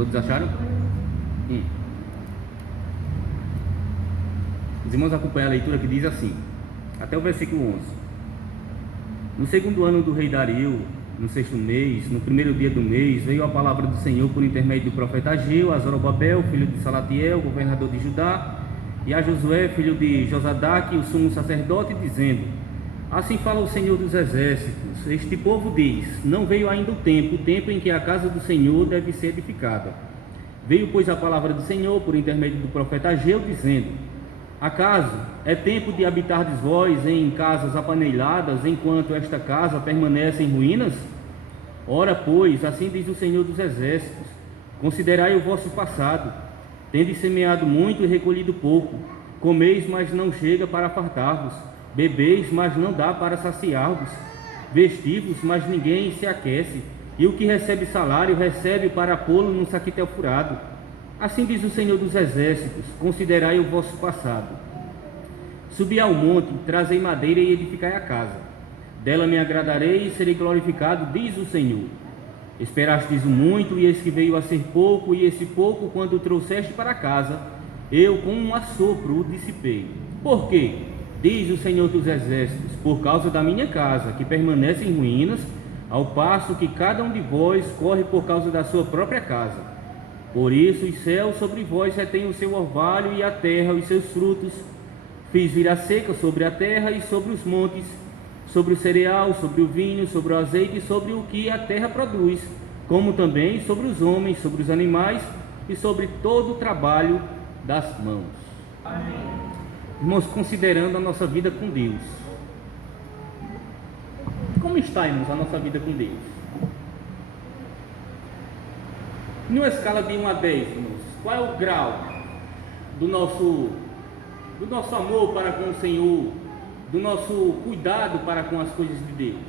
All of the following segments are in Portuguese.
Todos acharam? Os irmãos acompanham a leitura que diz assim, até o versículo 11. No segundo ano do rei Dario, no sexto mês, no primeiro dia do mês, veio a palavra do Senhor por intermédio do profeta Ageu, a Zorobabel, filho de Salatiel, governador de Judá, e a Josué, filho de Josadaque, o sumo sacerdote, dizendo: assim fala o Senhor dos exércitos, este povo diz, não veio ainda o tempo em que a casa do Senhor deve ser edificada. Veio, pois, a palavra do Senhor por intermédio do profeta Ageu, dizendo: acaso é tempo de habitardes vós em casas apaneiladas, enquanto esta casa permanece em ruínas? Ora, pois, assim diz o Senhor dos exércitos, considerai o vosso passado, tendes semeado muito e recolhido pouco, comeis, mas não chega para fartar-vos, bebeis, mas não dá para saciar-vos, vestivos, mas ninguém se aquece, e o que recebe salário, recebe para pô-lo num saquitel furado. Assim diz o Senhor dos exércitos, considerai o vosso passado. Subi ao monte, trazei madeira e edificai a casa. Dela me agradarei e serei glorificado, diz o Senhor. Esperastes o muito, e eis que veio a ser pouco, e esse pouco, quando o trouxeste para casa, eu com um assopro o dissipei. Por quê? Diz o Senhor dos exércitos, por causa da minha casa, que permanece em ruínas, ao passo que cada um de vós corre por causa da sua própria casa. Por isso os céus sobre vós retêm o seu orvalho, e a terra os seus frutos. Fiz vir a seca sobre a terra e sobre os montes, sobre o cereal, sobre o vinho, sobre o azeite e sobre o que a terra produz, como também sobre os homens, sobre os animais e sobre todo o trabalho das mãos. Amém. Irmãos, considerando a nossa vida com Deus, como está, irmãos, a nossa vida com Deus? Numa escala de 1 a 10, irmãos, qual é o grau do nosso amor para com o Senhor, do nosso cuidado para com as coisas de Deus?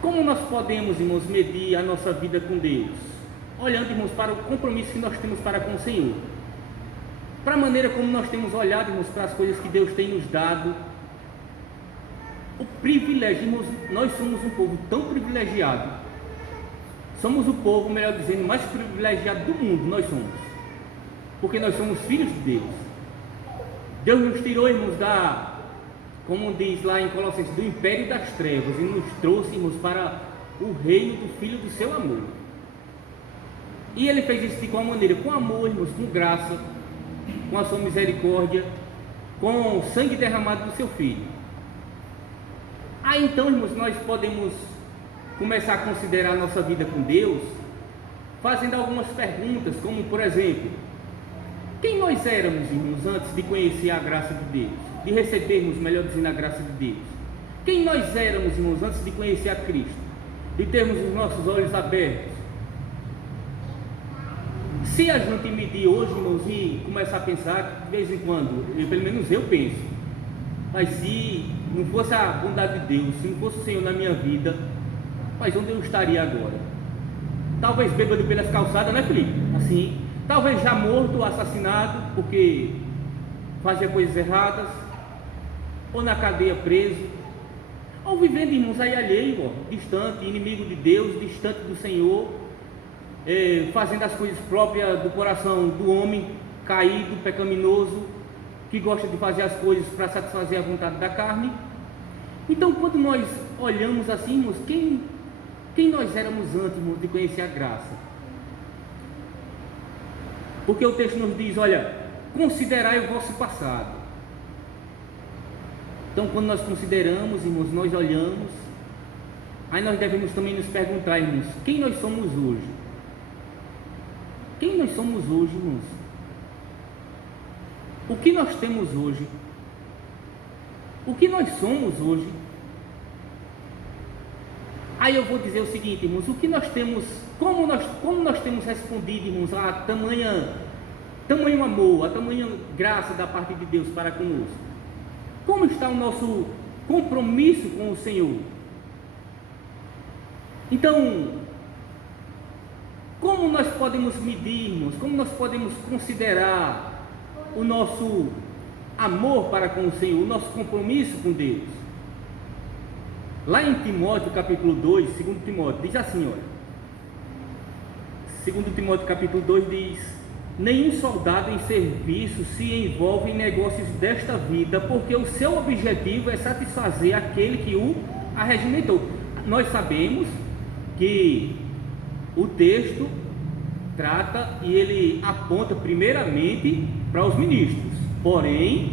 Como nós podemos, irmãos, medir a nossa vida com Deus? Olhando, irmãos, para o compromisso que nós temos para com o Senhor, para a maneira como nós temos olhado, irmãos, para as coisas que Deus tem nos dado, o privilégio, irmãos, nós somos um povo tão privilegiado. Somos o povo, melhor dizendo, mais privilegiado do mundo, nós somos, porque nós somos filhos de Deus. Deus nos tirou, irmãos, como diz lá em Colossenses, do império das trevas, e nos trouxe, irmãos, para o reino do Filho do seu amor. E Ele fez isso de qual maneira? Com amor, irmãos, com graça, com a sua misericórdia, com o sangue derramado do seu Filho. Aí então, irmãos, nós podemos começar a considerar a nossa vida com Deus, fazendo algumas perguntas, como por exemplo, quem nós éramos, irmãos, antes de conhecer a graça de Deus, de recebermos, melhor dizendo, a graça de Deus? Quem nós éramos, irmãos, antes de conhecer a Cristo, de termos os nossos olhos abertos? Se a gente medir hoje, irmãos, e começar a pensar, de vez em quando, pelo menos eu penso, mas se não fosse a bondade de Deus, se não fosse o Senhor na minha vida, mas onde eu estaria agora? Talvez bêbado pelas calçadas, né, Felipe? Assim, talvez já morto, assassinado, porque fazia coisas erradas, ou na cadeia preso, ou vivendo, irmãos, aí alheio, distante, inimigo de Deus, distante do Senhor, fazendo as coisas próprias do coração do homem caído, pecaminoso, que gosta de fazer as coisas para satisfazer a vontade da carne. Então, quando nós olhamos assim, irmãos, quem nós éramos antes, irmãos, de conhecer a graça? Porque o texto nos diz, olha, considerai o vosso passado. Então, quando nós consideramos, irmãos, nós olhamos, aí nós devemos também nos perguntar, irmãos, quem nós somos hoje? Quem nós somos hoje, irmãos? O que nós temos hoje? O que nós somos hoje? Aí eu vou dizer o seguinte, irmãos, o que nós temos, como nós temos respondido, irmãos, a tamanho amor, a tamanha graça da parte de Deus para conosco? Como está o nosso compromisso com o Senhor? Então, como nós podemos medir, irmãos, como nós podemos considerar o nosso amor para com o Senhor, o nosso compromisso com Deus? Lá em Timóteo, capítulo 2, 2 Timóteo, diz assim, olha: Segundo Timóteo capítulo 2 diz: nenhum soldado em serviço se envolve em negócios desta vida, porque o seu objetivo é satisfazer aquele que o arregimentou. Nós sabemos que o texto trata e ele aponta primeiramente para os ministros, porém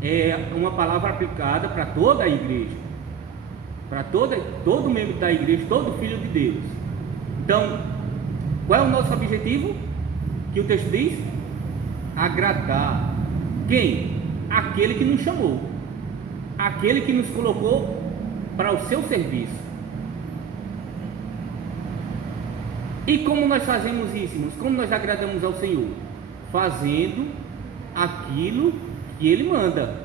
é uma palavra aplicada para toda a igreja, para todo membro da igreja, todo filho de Deus. Então, qual é o nosso objetivo? Que o texto diz? Agradar quem? Aquele que nos chamou, aquele que nos colocou para o seu serviço. E como nós fazemos isso, irmãos? Como nós agradamos ao Senhor? Fazendo aquilo que Ele manda,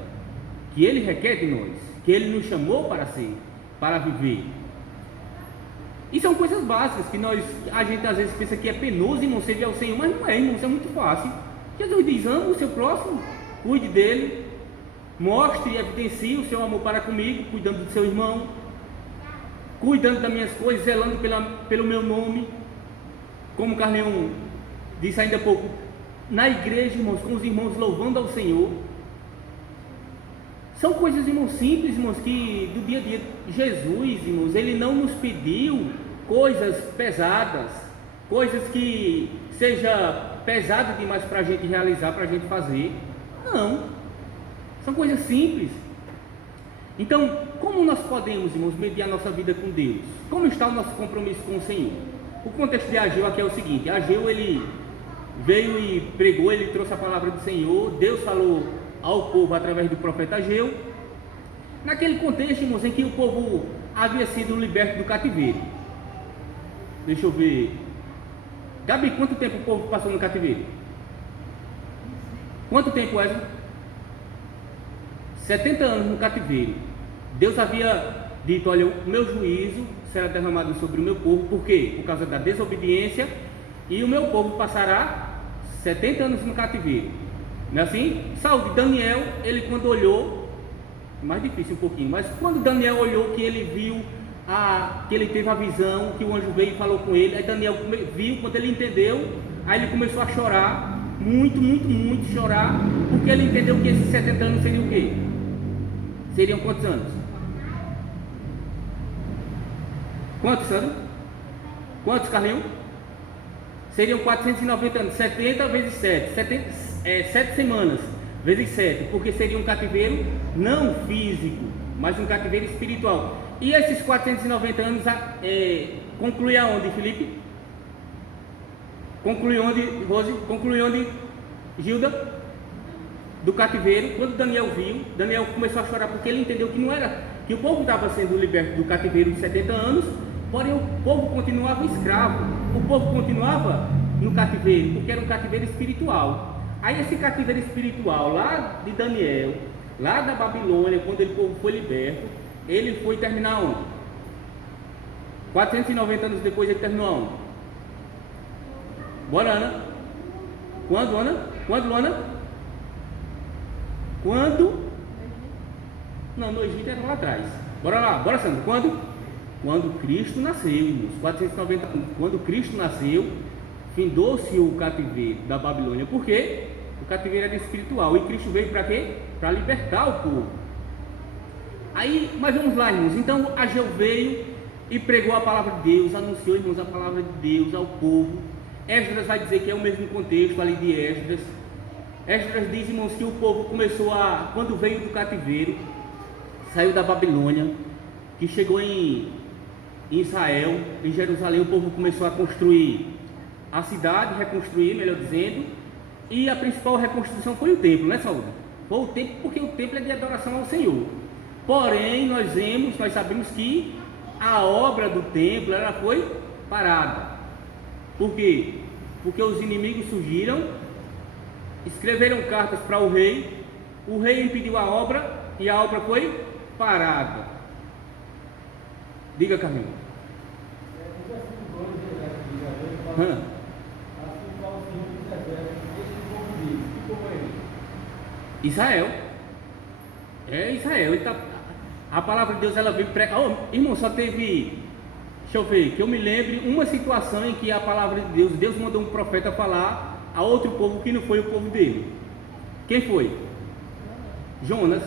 que Ele requer de nós, que Ele nos chamou para ser, para viver. E são coisas básicas que a gente às vezes pensa que é penoso, irmão, servir ao Senhor, mas não é, irmão, isso é muito fácil. Jesus diz: ame o seu próximo, cuide dele, mostre e evidencie o seu amor para comigo, cuidando do seu irmão, cuidando das minhas coisas, zelando pelo meu nome. Como o Carleão disse ainda há pouco, na igreja, irmãos, com os irmãos louvando ao Senhor. São coisas, irmãos, simples, irmãos, que do dia a dia. Jesus, irmãos, Ele não nos pediu coisas pesadas, coisas que seja pesado demais para a gente realizar, para a gente fazer. Não, são coisas simples. Então, como nós podemos, irmãos, medir a nossa vida com Deus? Como está o nosso compromisso com o Senhor? O contexto de Ageu aqui é o seguinte: Ageu, ele veio e pregou, ele trouxe a palavra do Senhor, Deus falou ao povo através do profeta Ageu, naquele contexto, irmãos, em que o povo havia sido liberto do cativeiro. Deixa eu ver, Gabi, quanto tempo o povo passou no cativeiro? Quanto tempo, Wesley? 70 anos no cativeiro. Deus havia dito: olha, o meu juízo será derramado sobre o meu povo. Por quê? Por causa da desobediência, e o meu povo passará 70 anos no cativeiro. Não é assim? Saúde, Daniel, ele quando olhou, mais difícil um pouquinho, mas quando Daniel olhou, que ele viu, que ele teve a visão, que o anjo veio e falou com ele, aí Daniel viu, quando ele entendeu, aí ele começou a chorar, muito chorar, porque ele entendeu que esses 70 anos seriam o quê? Seriam quantos anos? Quantos, Sandro? Quantos, Carlinhos? Seriam 490 anos, 70 vezes 7, 7 semanas vezes 7, porque seria um cativeiro não físico, mas um cativeiro espiritual. E esses 490 anos conclui aonde, Felipe? Conclui onde, Rose? Conclui onde, Gilda? Do cativeiro. Quando Daniel viu, Daniel começou a chorar, porque ele entendeu que não era, que o povo estava sendo liberto do cativeiro de 70 anos, porém o povo continuava escravo, o povo continuava no cativeiro, porque era um cativeiro espiritual. Aí esse cativeiro espiritual lá de Daniel, lá da Babilônia, quando o povo foi liberto, ele foi terminar onde? 490 anos depois ele terminou onde? Bora, Ana? Quando, Ana? Quando, Ana? Quando? Não, no Egito era lá atrás. Bora lá, bora, Sandro. Quando? Quando Cristo nasceu, irmãos. 490 anos. Quando Cristo nasceu, findou-se o cativeiro da Babilônia. Por quê? O cativeiro era espiritual. E Cristo veio para quê? Para libertar o povo. Aí, mas vamos lá, irmãos. Então, Ageu veio e pregou a palavra de Deus, anunciou, irmãos, a palavra de Deus ao povo. Esdras vai dizer que é o mesmo contexto ali de Esdras. Esdras diz, irmãos, que o povo começou quando veio do cativeiro, saiu da Babilônia, que chegou em Israel, em Jerusalém, o povo começou a construir a cidade, reconstruir, melhor dizendo, e a principal reconstrução foi o templo, né, Saúde? Foi o templo, porque o templo é de adoração ao Senhor. Porém, nós sabemos que a obra do templo, ela foi parada. Por quê? Porque os inimigos surgiram, escreveram cartas para o rei impediu a obra, e a obra foi parada. Diga, Carlinhos. Israel. É Israel. A palavra de Deus, ela veio irmão, só teve deixa eu ver, que eu me lembre uma situação em que a palavra de Deus mandou um profeta falar a outro povo que não foi o povo dele. Quem foi? Jonas,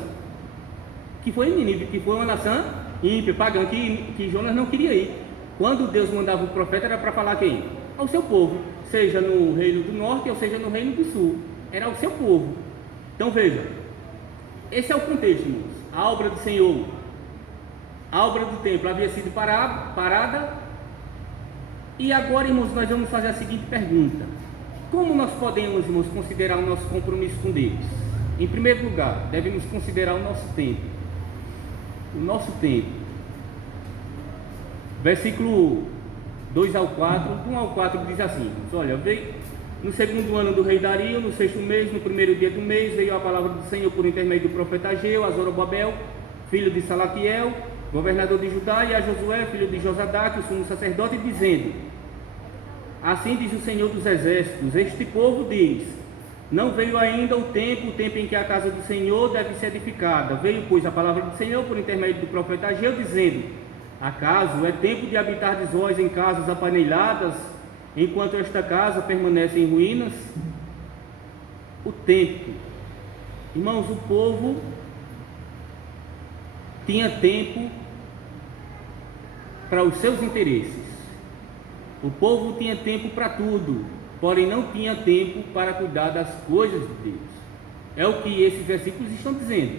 que foi em Nínive, que foi uma nação ímpia, pagã, que Jonas não queria ir. Quando Deus mandava o profeta, era para falar quem? Ao seu povo, seja no reino do norte ou seja no reino do sul, era ao seu povo. Então veja, esse é o contexto, irmãos. A obra do Senhor, a obra do templo havia sido parada, e agora, irmãos, nós vamos fazer a seguinte pergunta: como nós podemos, irmãos, considerar o nosso compromisso com Deus? Em primeiro lugar, devemos considerar o nosso tempo. O nosso tempo. Versículo 2 ao 4, 1 ao 4 diz assim, irmãos, olha, veio no segundo ano do rei Dario, no sexto mês, no primeiro dia do mês, veio a palavra do Senhor por intermédio do profeta Ageu, a Zorobabel, filho de Salatiel, governador de Judá, e a Josué, filho de Josadaque, o sumo sacerdote, dizendo: assim diz o Senhor dos exércitos, este povo diz: não veio ainda o tempo em que a casa do Senhor deve ser edificada. Veio, pois, a palavra do Senhor por intermédio do profeta Ageu, dizendo: acaso é tempo de habitar vós em casas apanelhadas, enquanto esta casa permanece em ruínas? O tempo. Irmãos, o povo tinha tempo para os seus interesses. O povo tinha tempo para tudo, porém não tinha tempo para cuidar das coisas de Deus. É o que esses versículos estão dizendo.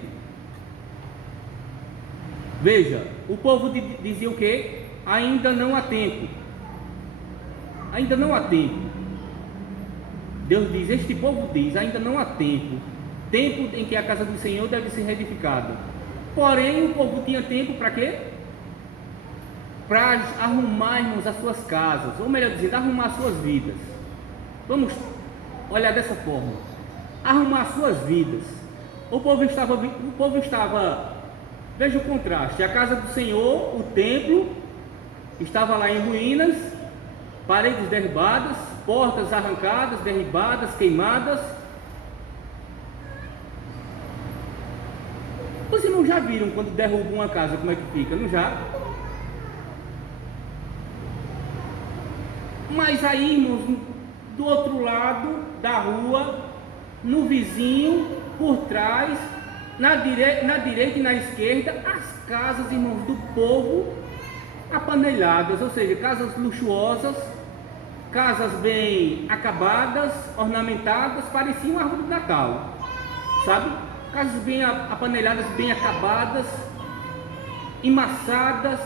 Veja, o povo dizia o quê? Ainda não há tempo. Ainda não há tempo. Deus diz, este povo diz, ainda não há tempo. Tempo em que a casa do Senhor deve ser reedificada. Porém, o povo tinha tempo para quê? Para arrumarmos as suas casas, ou melhor dizendo, arrumar as suas vidas. Vamos olhar dessa forma: arrumar as suas vidas. O povo estava, veja o contraste: a casa do Senhor, o templo, estava lá em ruínas, paredes derribadas, portas arrancadas, derribadas, queimadas. Os irmãos já viram quando derrubam uma casa como é que fica, não já? Mas aí, irmãos, do outro lado da rua, no vizinho, por trás, na direita e na esquerda, as casas, irmãos, do povo apanelhadas, ou seja, casas luxuosas, casas bem acabadas, ornamentadas, pareciam uma árvore de Natal, sabe? Casas bem apanelhadas, bem acabadas, emassadas,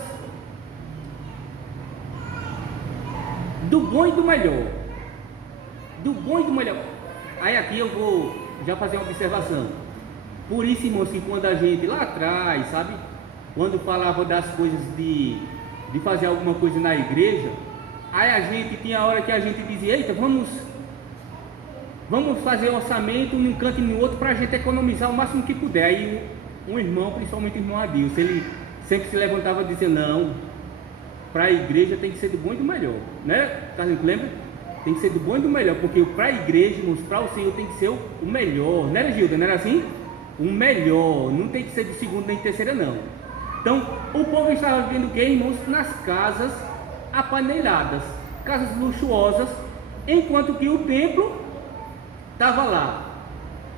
do bom e do melhor. Do bom e do melhor. Aí aqui eu vou já fazer uma observação. Por isso, irmãos, que quando a gente lá atrás, sabe, quando falava das coisas de fazer alguma coisa na igreja, aí a gente tinha a hora que a gente dizia: eita, vamos fazer orçamento num canto e no outro para a gente economizar o máximo que puder. Aí um irmão, principalmente o irmão Adilson, ele sempre se levantava e dizia: não, para a igreja tem que ser do bom e do melhor, né? Carlinhos, lembra? Tem que ser do bom e do melhor, porque para a igreja, irmãos, para o Senhor tem que ser o melhor, não era, Gilda? Não era assim? O melhor, não tem que ser de segunda nem de terceira, não. Então, o povo estava vivendo o que, irmãos? Nas casas apaneladas, casas luxuosas, enquanto que o templo estava lá,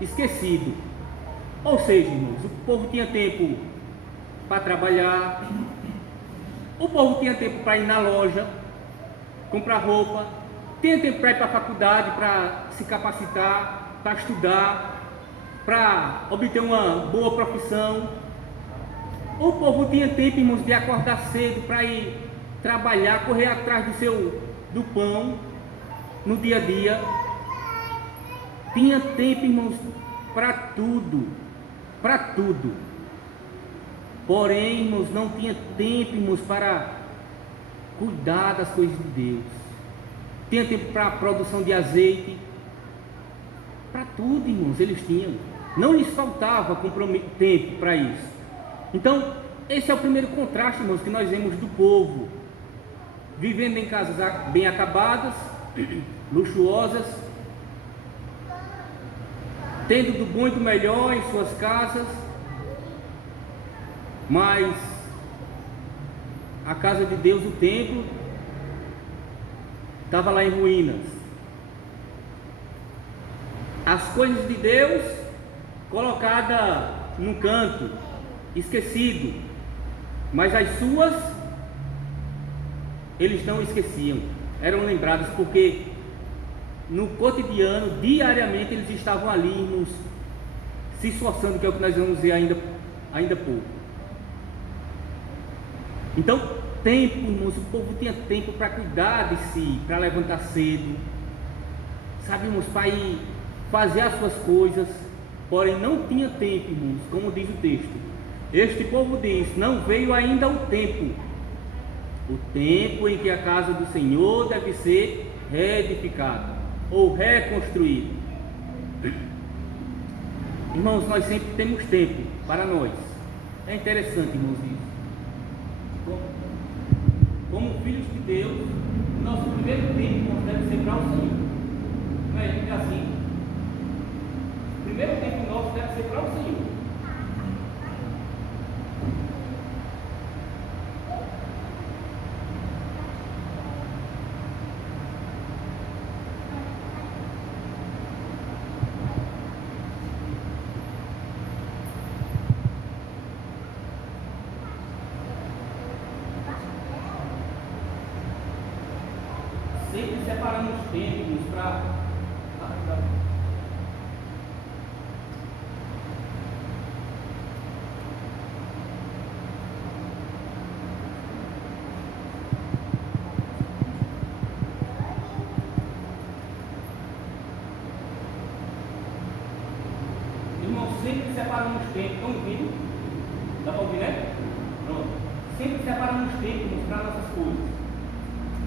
esquecido. Ou seja, irmãos, o povo tinha tempo para trabalhar, o povo tinha tempo para ir na loja, comprar roupa, tinha tempo para ir para a faculdade, para se capacitar, para estudar, para obter uma boa profissão. O povo tinha tempo, irmãos, de acordar cedo para ir trabalhar, correr atrás do pão no dia a dia. Tinha tempo, irmãos, para tudo, para tudo. Porém, irmãos, não tinha tempo, irmãos, para cuidar das coisas de Deus. Tinha tempo para a produção de azeite, para tudo, irmãos, eles tinham. Não lhes faltava tempo para isso. Então, esse é o primeiro contraste, irmãos, que nós vemos do povo, vivendo em casas bem acabadas, luxuosas, tendo do bom e do melhor em suas casas, mas a casa de Deus, o templo, estava lá em ruínas. As coisas de Deus colocadas num canto, esquecido, mas as suas eles não esqueciam, eram lembradas, porque no cotidiano, diariamente, eles estavam ali, irmãos, se esforçando, que é o que nós vamos ver ainda pouco. Então, tempo, irmãos, o povo tinha tempo para cuidar de si, para levantar cedo, sabe, irmãos, para ir fazer as suas coisas, porém não tinha tempo, irmãos, como diz o texto. Este povo diz: não veio ainda o tempo em que a casa do Senhor deve ser reedificada ou reconstruída. Irmãos, nós sempre temos tempo para nós. É interessante, irmãos, isso. Como filhos de Deus, o nosso primeiro tempo, irmãos, deve ser para o Senhor. Não é assim? O primeiro tempo nosso deve ser para o Senhor. Sempre separamos tempos para irmãos, sempre separamos tempo. Estão ouvindo? Dá para ouvir, né? Pronto. Sempre separamos tempos para nossas coisas,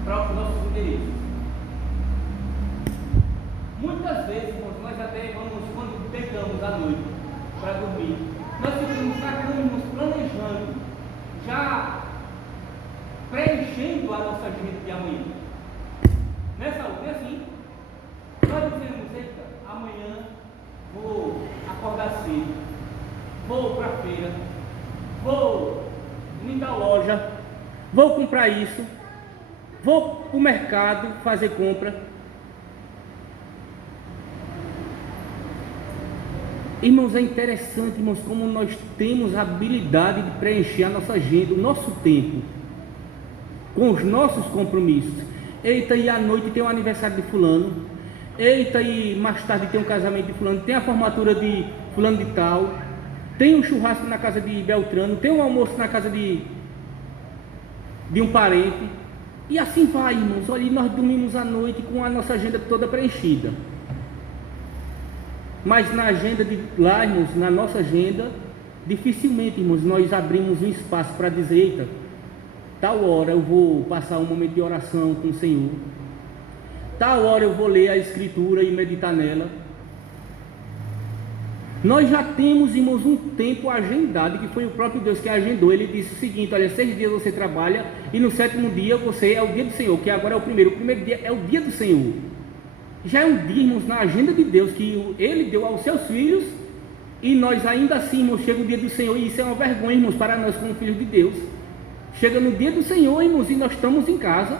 para os nossos interesses. Muitas vezes, irmãos, nós até vamos, quando deitamos à noite para dormir, nós ficamos na cama, planejando, já preenchendo a nossa agenda de amanhã. Nessa hora, é assim, nós dizemos: eita, amanhã vou acordar cedo, vou para a feira, vou em tal loja, vou comprar isso, vou para o mercado fazer compra. Irmãos, é interessante, irmãos, como nós temos a habilidade de preencher a nossa agenda, o nosso tempo, com os nossos compromissos. Eita, e à noite tem o aniversário de fulano. Eita, e mais tarde tem um casamento de fulano. Tem a formatura de fulano de tal. Tem um churrasco na casa de Beltrano. Tem um almoço na casa de um parente. E assim vai, irmãos. Olha, nós dormimos à noite com a nossa agenda toda preenchida. Mas na agenda de lá, irmãos, na nossa agenda, dificilmente, irmãos, nós abrimos um espaço para dizer: eita, tal hora eu vou passar um momento de oração com o Senhor, tal hora eu vou ler a Escritura e meditar nela. Nós já temos, irmãos, um tempo agendado, que foi o próprio Deus que agendou. Ele disse o seguinte: olha, 6 dias você trabalha e no 7º dia você é o dia do Senhor, que agora é o primeiro dia é o dia do Senhor. Já é um dia, irmãos, na agenda de Deus, que Ele deu aos seus filhos, e nós ainda assim, irmãos, chega o dia do Senhor, e isso é uma vergonha, irmãos, para nós como filhos de Deus. Chega no dia do Senhor, irmãos, e nós estamos em casa,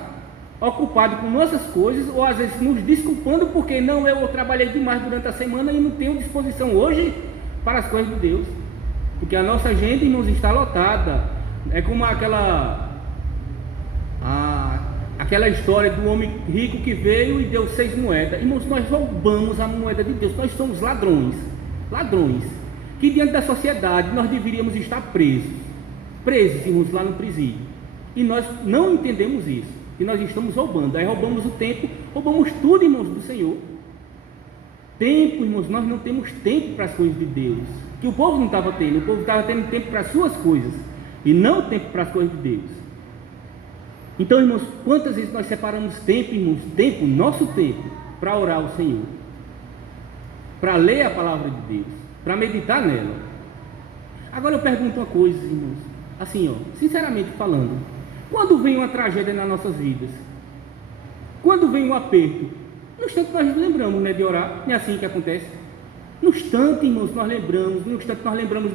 ocupados com nossas coisas, ou às vezes nos desculpando, porque não, eu trabalhei demais durante a semana e não tenho disposição hoje para as coisas de Deus, porque a nossa agenda, irmãos, está lotada. É como aquela história do homem rico que veio e deu 6 moedas. Irmãos, nós roubamos a moeda de Deus. Nós somos ladrões, que diante da sociedade nós deveríamos estar presos, irmãos, lá no presídio, e nós não entendemos isso, e nós estamos roubando. Aí roubamos o tempo, roubamos tudo, irmãos, do Senhor. Tempo, irmãos, nós não temos tempo para as coisas de Deus, que o povo não estava tendo. O povo estava tendo tempo para as suas coisas, e não tempo para as coisas de Deus. Então, irmãos, quantas vezes nós separamos tempo, irmãos, nosso tempo, para orar ao Senhor, para ler a palavra de Deus, para meditar nela. Agora eu pergunto uma coisa, irmãos, assim, sinceramente falando, quando vem uma tragédia nas nossas vidas, quando vem um aperto, no instante nós lembramos, né, de orar. Não é assim que acontece? No instante, irmãos, nós lembramos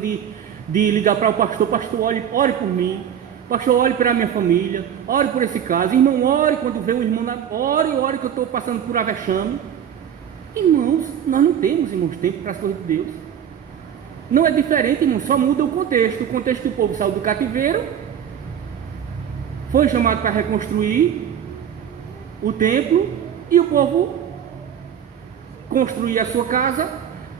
de ligar para o pastor: pastor, ore por mim. Pastor, ore para a minha família, ore por esse caso. Irmão, ore quando vê um irmão, ore que eu estou passando por avexame. Irmãos, nós não temos, irmãos, tempo para as coisas de Deus. Não é diferente, irmãos, só muda o contexto. O contexto do povo saiu do cativeiro, foi chamado para reconstruir o templo, e o povo construía a sua casa,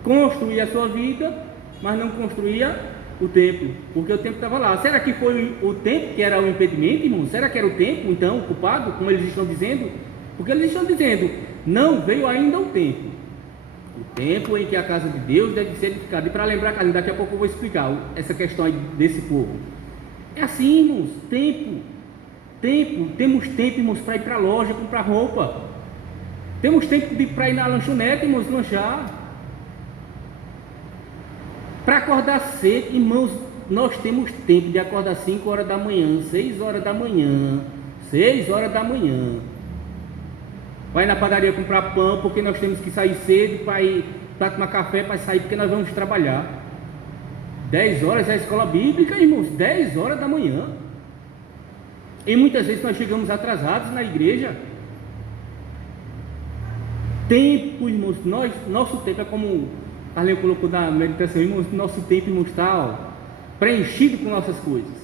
construía a sua vida, mas não construía o templo, porque o templo estava lá. Será que foi o templo que era o impedimento, irmão? Será que era o templo, então, culpado, como eles estão dizendo? Porque eles estão dizendo, não veio ainda o templo. O tempo em que a casa de Deus deve ser edificada. E para lembrar, Carlinhos, daqui a pouco eu vou explicar essa questão aí desse povo. É assim, irmãos, temos tempo, irmãos, para ir para a loja, comprar roupa. Temos tempo para ir na lanchonete, irmãos, lanchar. Para acordar cedo, irmãos, nós temos tempo de acordar 5 horas da manhã, 6 horas da manhã, 6 horas da manhã. Vai na padaria comprar pão, porque nós temos que sair cedo para tomar café, para sair, porque nós vamos trabalhar. 10 horas é a escola bíblica, irmãos, 10 horas da manhã. E muitas vezes nós chegamos atrasados na igreja. Tempo, irmãos, nosso tempo é como Carlinhos colocou na meditação, irmãos, nosso tempo, irmãos, está preenchido com nossas coisas.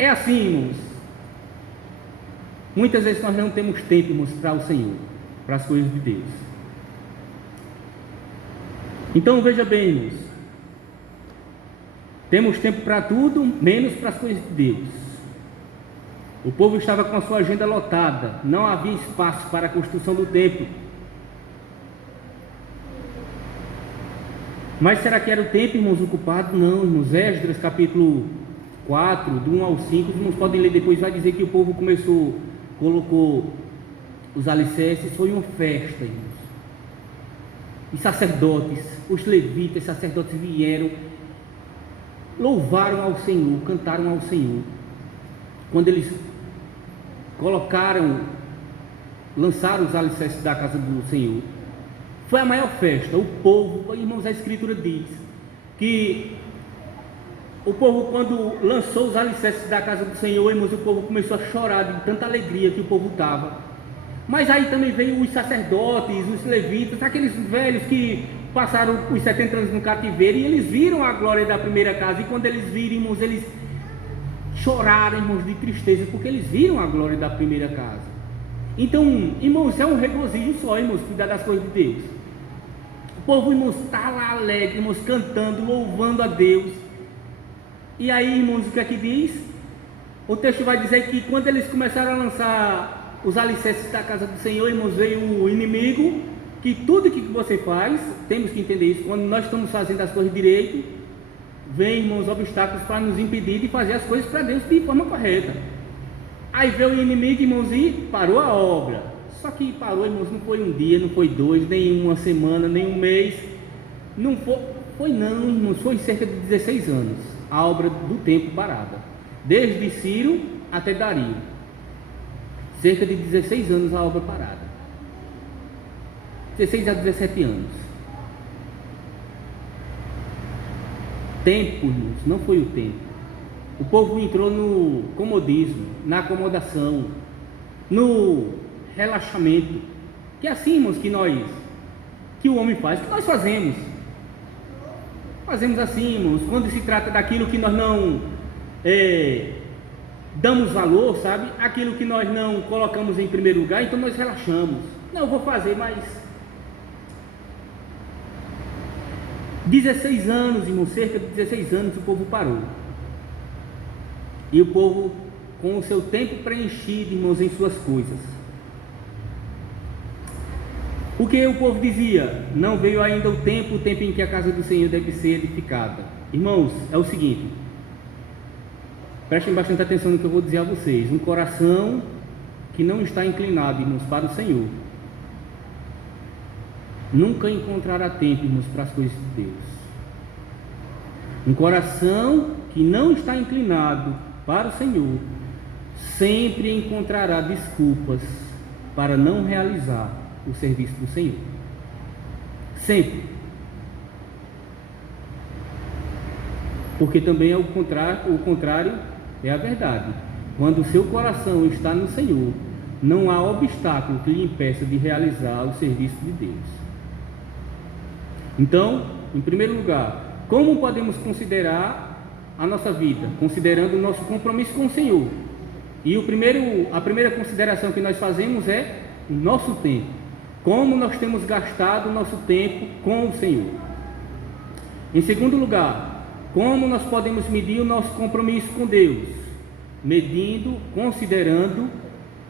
É assim, irmãos. Muitas vezes nós não temos tempo, irmãos, para o Senhor, para as coisas de Deus. Então veja bem, irmãos, temos tempo para tudo, menos para as coisas de Deus. O povo estava com a sua agenda lotada, não havia espaço para a construção do templo. Mas será que era o tempo, irmãos, ocupado? Não, irmãos. Esdras capítulo 4, do 1 ao 5, os irmãos podem ler depois, vai dizer que o povo colocou os alicerces, foi uma festa, irmãos. E sacerdotes, os levitas, sacerdotes vieram, louvaram ao Senhor, cantaram ao Senhor. Quando eles lançaram os alicerces da casa do Senhor, foi a maior festa. O povo, irmãos, a Escritura diz que o povo, quando lançou os alicerces da casa do Senhor, irmãos, o povo começou a chorar de tanta alegria que o povo estava. Mas aí também veio os sacerdotes, os levitas, aqueles velhos que passaram os 70 anos no cativeiro, e eles viram a glória da primeira casa, e quando eles viram, irmãos, eles choraram, irmãos, de tristeza, porque eles viram a glória da primeira casa. Então, irmãos, é um regozijo só, irmãos, cuidar das coisas de Deus. O povo, irmãos, está lá alegre, irmãos, cantando, louvando a Deus. E aí, irmãos, o que é que diz? O texto vai dizer que quando eles começaram a lançar os alicerces da casa do Senhor, irmãos, veio o inimigo, que tudo que você faz, temos que entender isso, quando nós estamos fazendo as coisas direito, vem, irmãos, obstáculos para nos impedir de fazer as coisas para Deus de forma correta. Aí veio o inimigo, irmãos, e parou a obra. Só que parou, irmãos, não foi um dia, não foi 2, nem uma semana, nem um mês. Não foi não, irmãos, foi cerca de 16 anos a obra do templo parada. Desde Ciro até Dario. Cerca de 16 anos a obra parada. 16 a 17 anos. Tempo, irmãos, não foi o tempo. O povo entrou no comodismo, na acomodação, no relaxamento, que é assim, irmãos, que o homem faz, que nós fazemos assim, irmãos, quando se trata daquilo que nós não damos valor, sabe, aquilo que nós não colocamos em primeiro lugar, então nós relaxamos, não, eu vou fazer, mas 16 anos, irmão, cerca de 16 anos o povo parou, e o povo com o seu tempo preenchido, irmãos, em suas coisas. O que o povo dizia? Não veio ainda o tempo em que a casa do Senhor deve ser edificada. Irmãos, é o seguinte, prestem bastante atenção no que eu vou dizer a vocês. Um coração que não está inclinado, irmãos, para o Senhor, nunca encontrará tempo, irmãos, para as coisas de Deus. Um coração que não está inclinado para o Senhor sempre encontrará desculpas para não realizar o serviço do Senhor. Sempre. Porque também é o contrário é a verdade. Quando o seu coração está no Senhor, não há obstáculo que lhe impeça de realizar o serviço de Deus. Então, em primeiro lugar, como podemos considerar a nossa vida? Considerando o nosso compromisso com o Senhor. E a primeira consideração que nós fazemos é o nosso tempo. Como nós temos gastado o nosso tempo com o Senhor. Em segundo lugar, como nós podemos medir o nosso compromisso com Deus? Considerando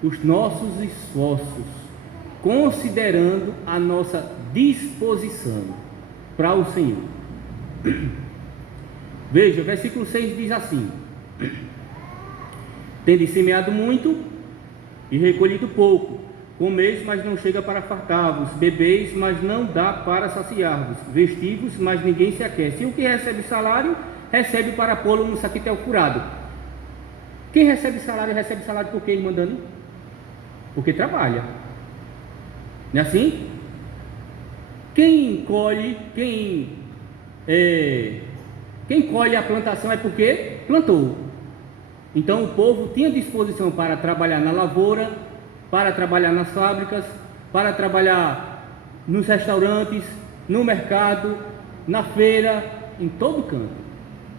os nossos esforços, considerando a nossa disposição para o Senhor. Veja, o versículo 6 diz assim: tendes semeado muito e recolhido pouco, comeis, mas não chega para fartar-vos, bebeis, mas não dá para saciar-vos, vestivos, mas ninguém se aquece. E o que recebe salário, recebe para pô-lo no saquitel furado. Quem recebe salário por quê, irmã Dani? Porque trabalha. Não é assim? Quem colhe a plantação é porque plantou. Então o povo tinha disposição para trabalhar na lavoura, para trabalhar nas fábricas, para trabalhar nos restaurantes, no mercado, na feira, em todo canto.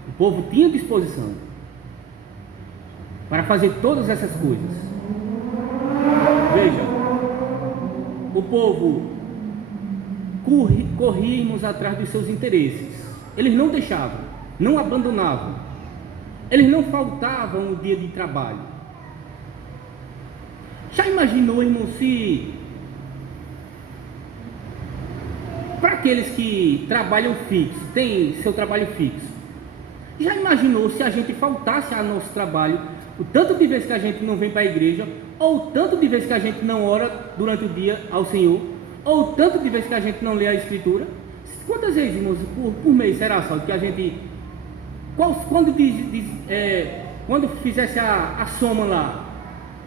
O povo tinha disposição para fazer todas essas coisas. Veja, o povo corríamos atrás dos seus interesses. Eles não deixavam, não abandonavam, eles não faltavam no dia de trabalho. Já imaginou, irmão, se para aqueles que trabalham fixo, tem seu trabalho fixo, já imaginou se a gente faltasse ao nosso trabalho, o tanto de vezes que a gente não vem para a igreja, ou o tanto de vezes que a gente não ora durante o dia ao Senhor, ou o tanto de vezes que a gente não lê a Escritura? Quantas vezes, irmãos, por mês será só que a gente, quando fizesse a soma lá,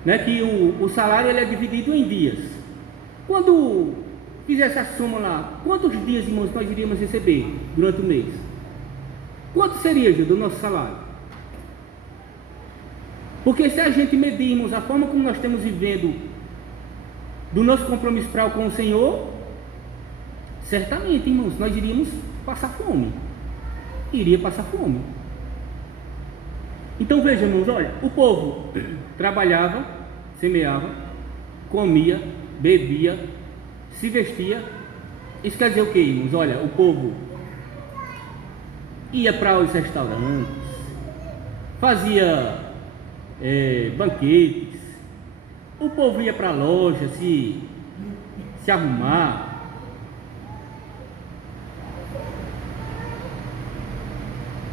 né, que o salário ele é dividido em dias, quando fizesse a soma lá, quantos dias, irmãos, nós iríamos receber durante o mês? Quanto seria, do nosso salário? Porque se a gente medirmos a forma como nós estamos vivendo do nosso compromisso para com o Senhor, certamente, irmãos, nós iríamos passar fome. Iria passar fome. Então veja, irmãos, olha, o povo trabalhava, semeava, comia, bebia, se vestia. Isso quer dizer o que, irmãos? Olha, o povo ia para os restaurantes, fazia banquetes, o povo ia para a loja se arrumar,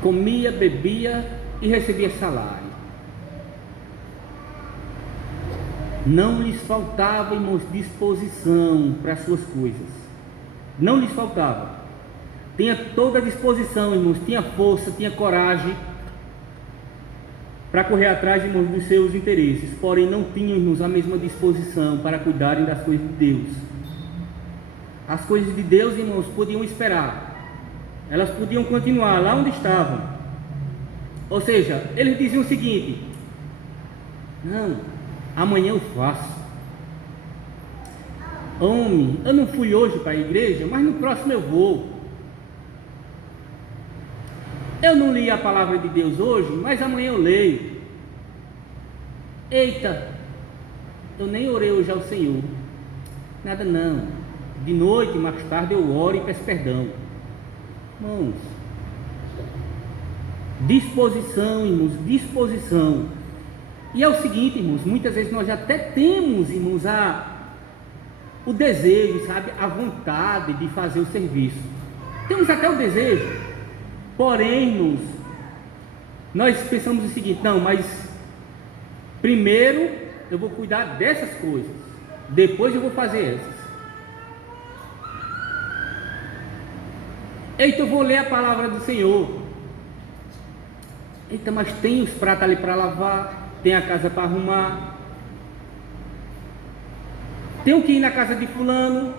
comia, bebia e recebia salário. Não lhes faltava, irmãos, disposição para as suas coisas. Não lhes faltava. Tinha toda a disposição, irmãos, tinha força, tinha coragem para correr atrás, irmãos, dos seus interesses. Porém, não tinham, irmãos, a mesma disposição para cuidarem das coisas de Deus. As coisas de Deus, irmãos, podiam esperar. Elas podiam continuar lá onde estavam. Ou seja, eles diziam o seguinte: não, amanhã eu faço. Homem, eu não fui hoje para a igreja, mas no próximo eu vou. Eu não li a palavra de Deus hoje, mas amanhã eu leio. Eita, eu nem orei hoje ao Senhor. Nada não. De noite, mais tarde eu oro e peço perdão. Irmãos, disposição, irmãos, disposição. E é o seguinte, irmãos, muitas vezes nós até temos, irmãos, o desejo, sabe, a vontade de fazer o serviço. Temos até o desejo. Porém, irmãos, nós pensamos o seguinte: não, mas primeiro eu vou cuidar dessas coisas, depois eu vou fazer essas. Eita, eu vou ler a palavra do Senhor. Eita, mas tem os pratos ali para lavar, tem a casa para arrumar, tenho que ir na casa de fulano,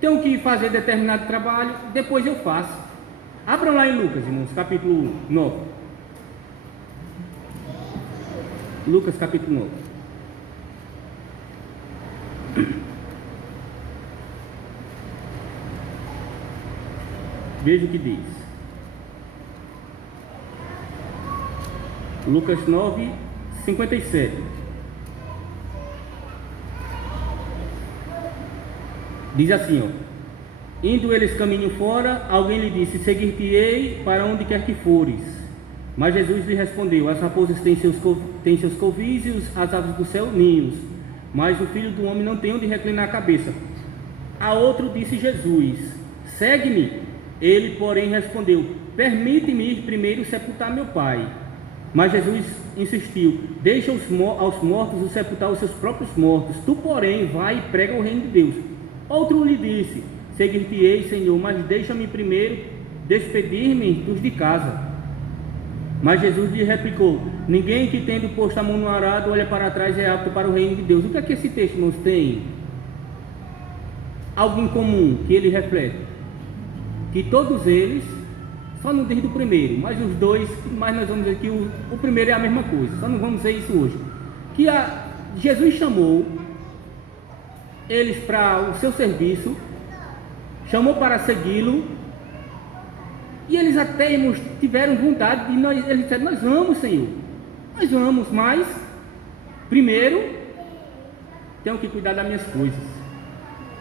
tenho que fazer determinado trabalho, depois eu faço. Abram lá em Lucas, irmãos, capítulo 9. Lucas, capítulo 9. Veja o que diz. Lucas 9, 57. Diz assim, ó. Indo eles caminho fora, alguém lhe disse: seguir-te-ei para onde quer que fores. Mas Jesus lhe respondeu: as raposas têm seus covis e as aves do céu ninhos, mas o Filho do Homem não tem onde reclinar a cabeça. A outro disse Jesus: segue-me. Ele, porém, respondeu: permite-me ir primeiro sepultar meu pai. Mas Jesus insistiu: deixa aos mortos o sepultar os seus próprios mortos. Tu, porém, vai e prega o reino de Deus. Outro lhe disse: seguir-te-ei, Senhor, mas deixa-me primeiro despedir-me dos de casa. Mas Jesus lhe replicou: ninguém que tendo posto a mão no arado olha para trás é apto para o reino de Deus. O que é que esse texto nos tem? Algo em comum que ele reflete: que todos eles, só não diz do primeiro, mas os dois, mas nós vamos dizer que o primeiro é a mesma coisa, só não vamos dizer isso hoje. Que Jesus chamou eles para o seu serviço, chamou para segui-lo, e eles até tiveram vontade de eles disseram: nós vamos, Senhor, nós vamos, mas primeiro tenho que cuidar das minhas coisas.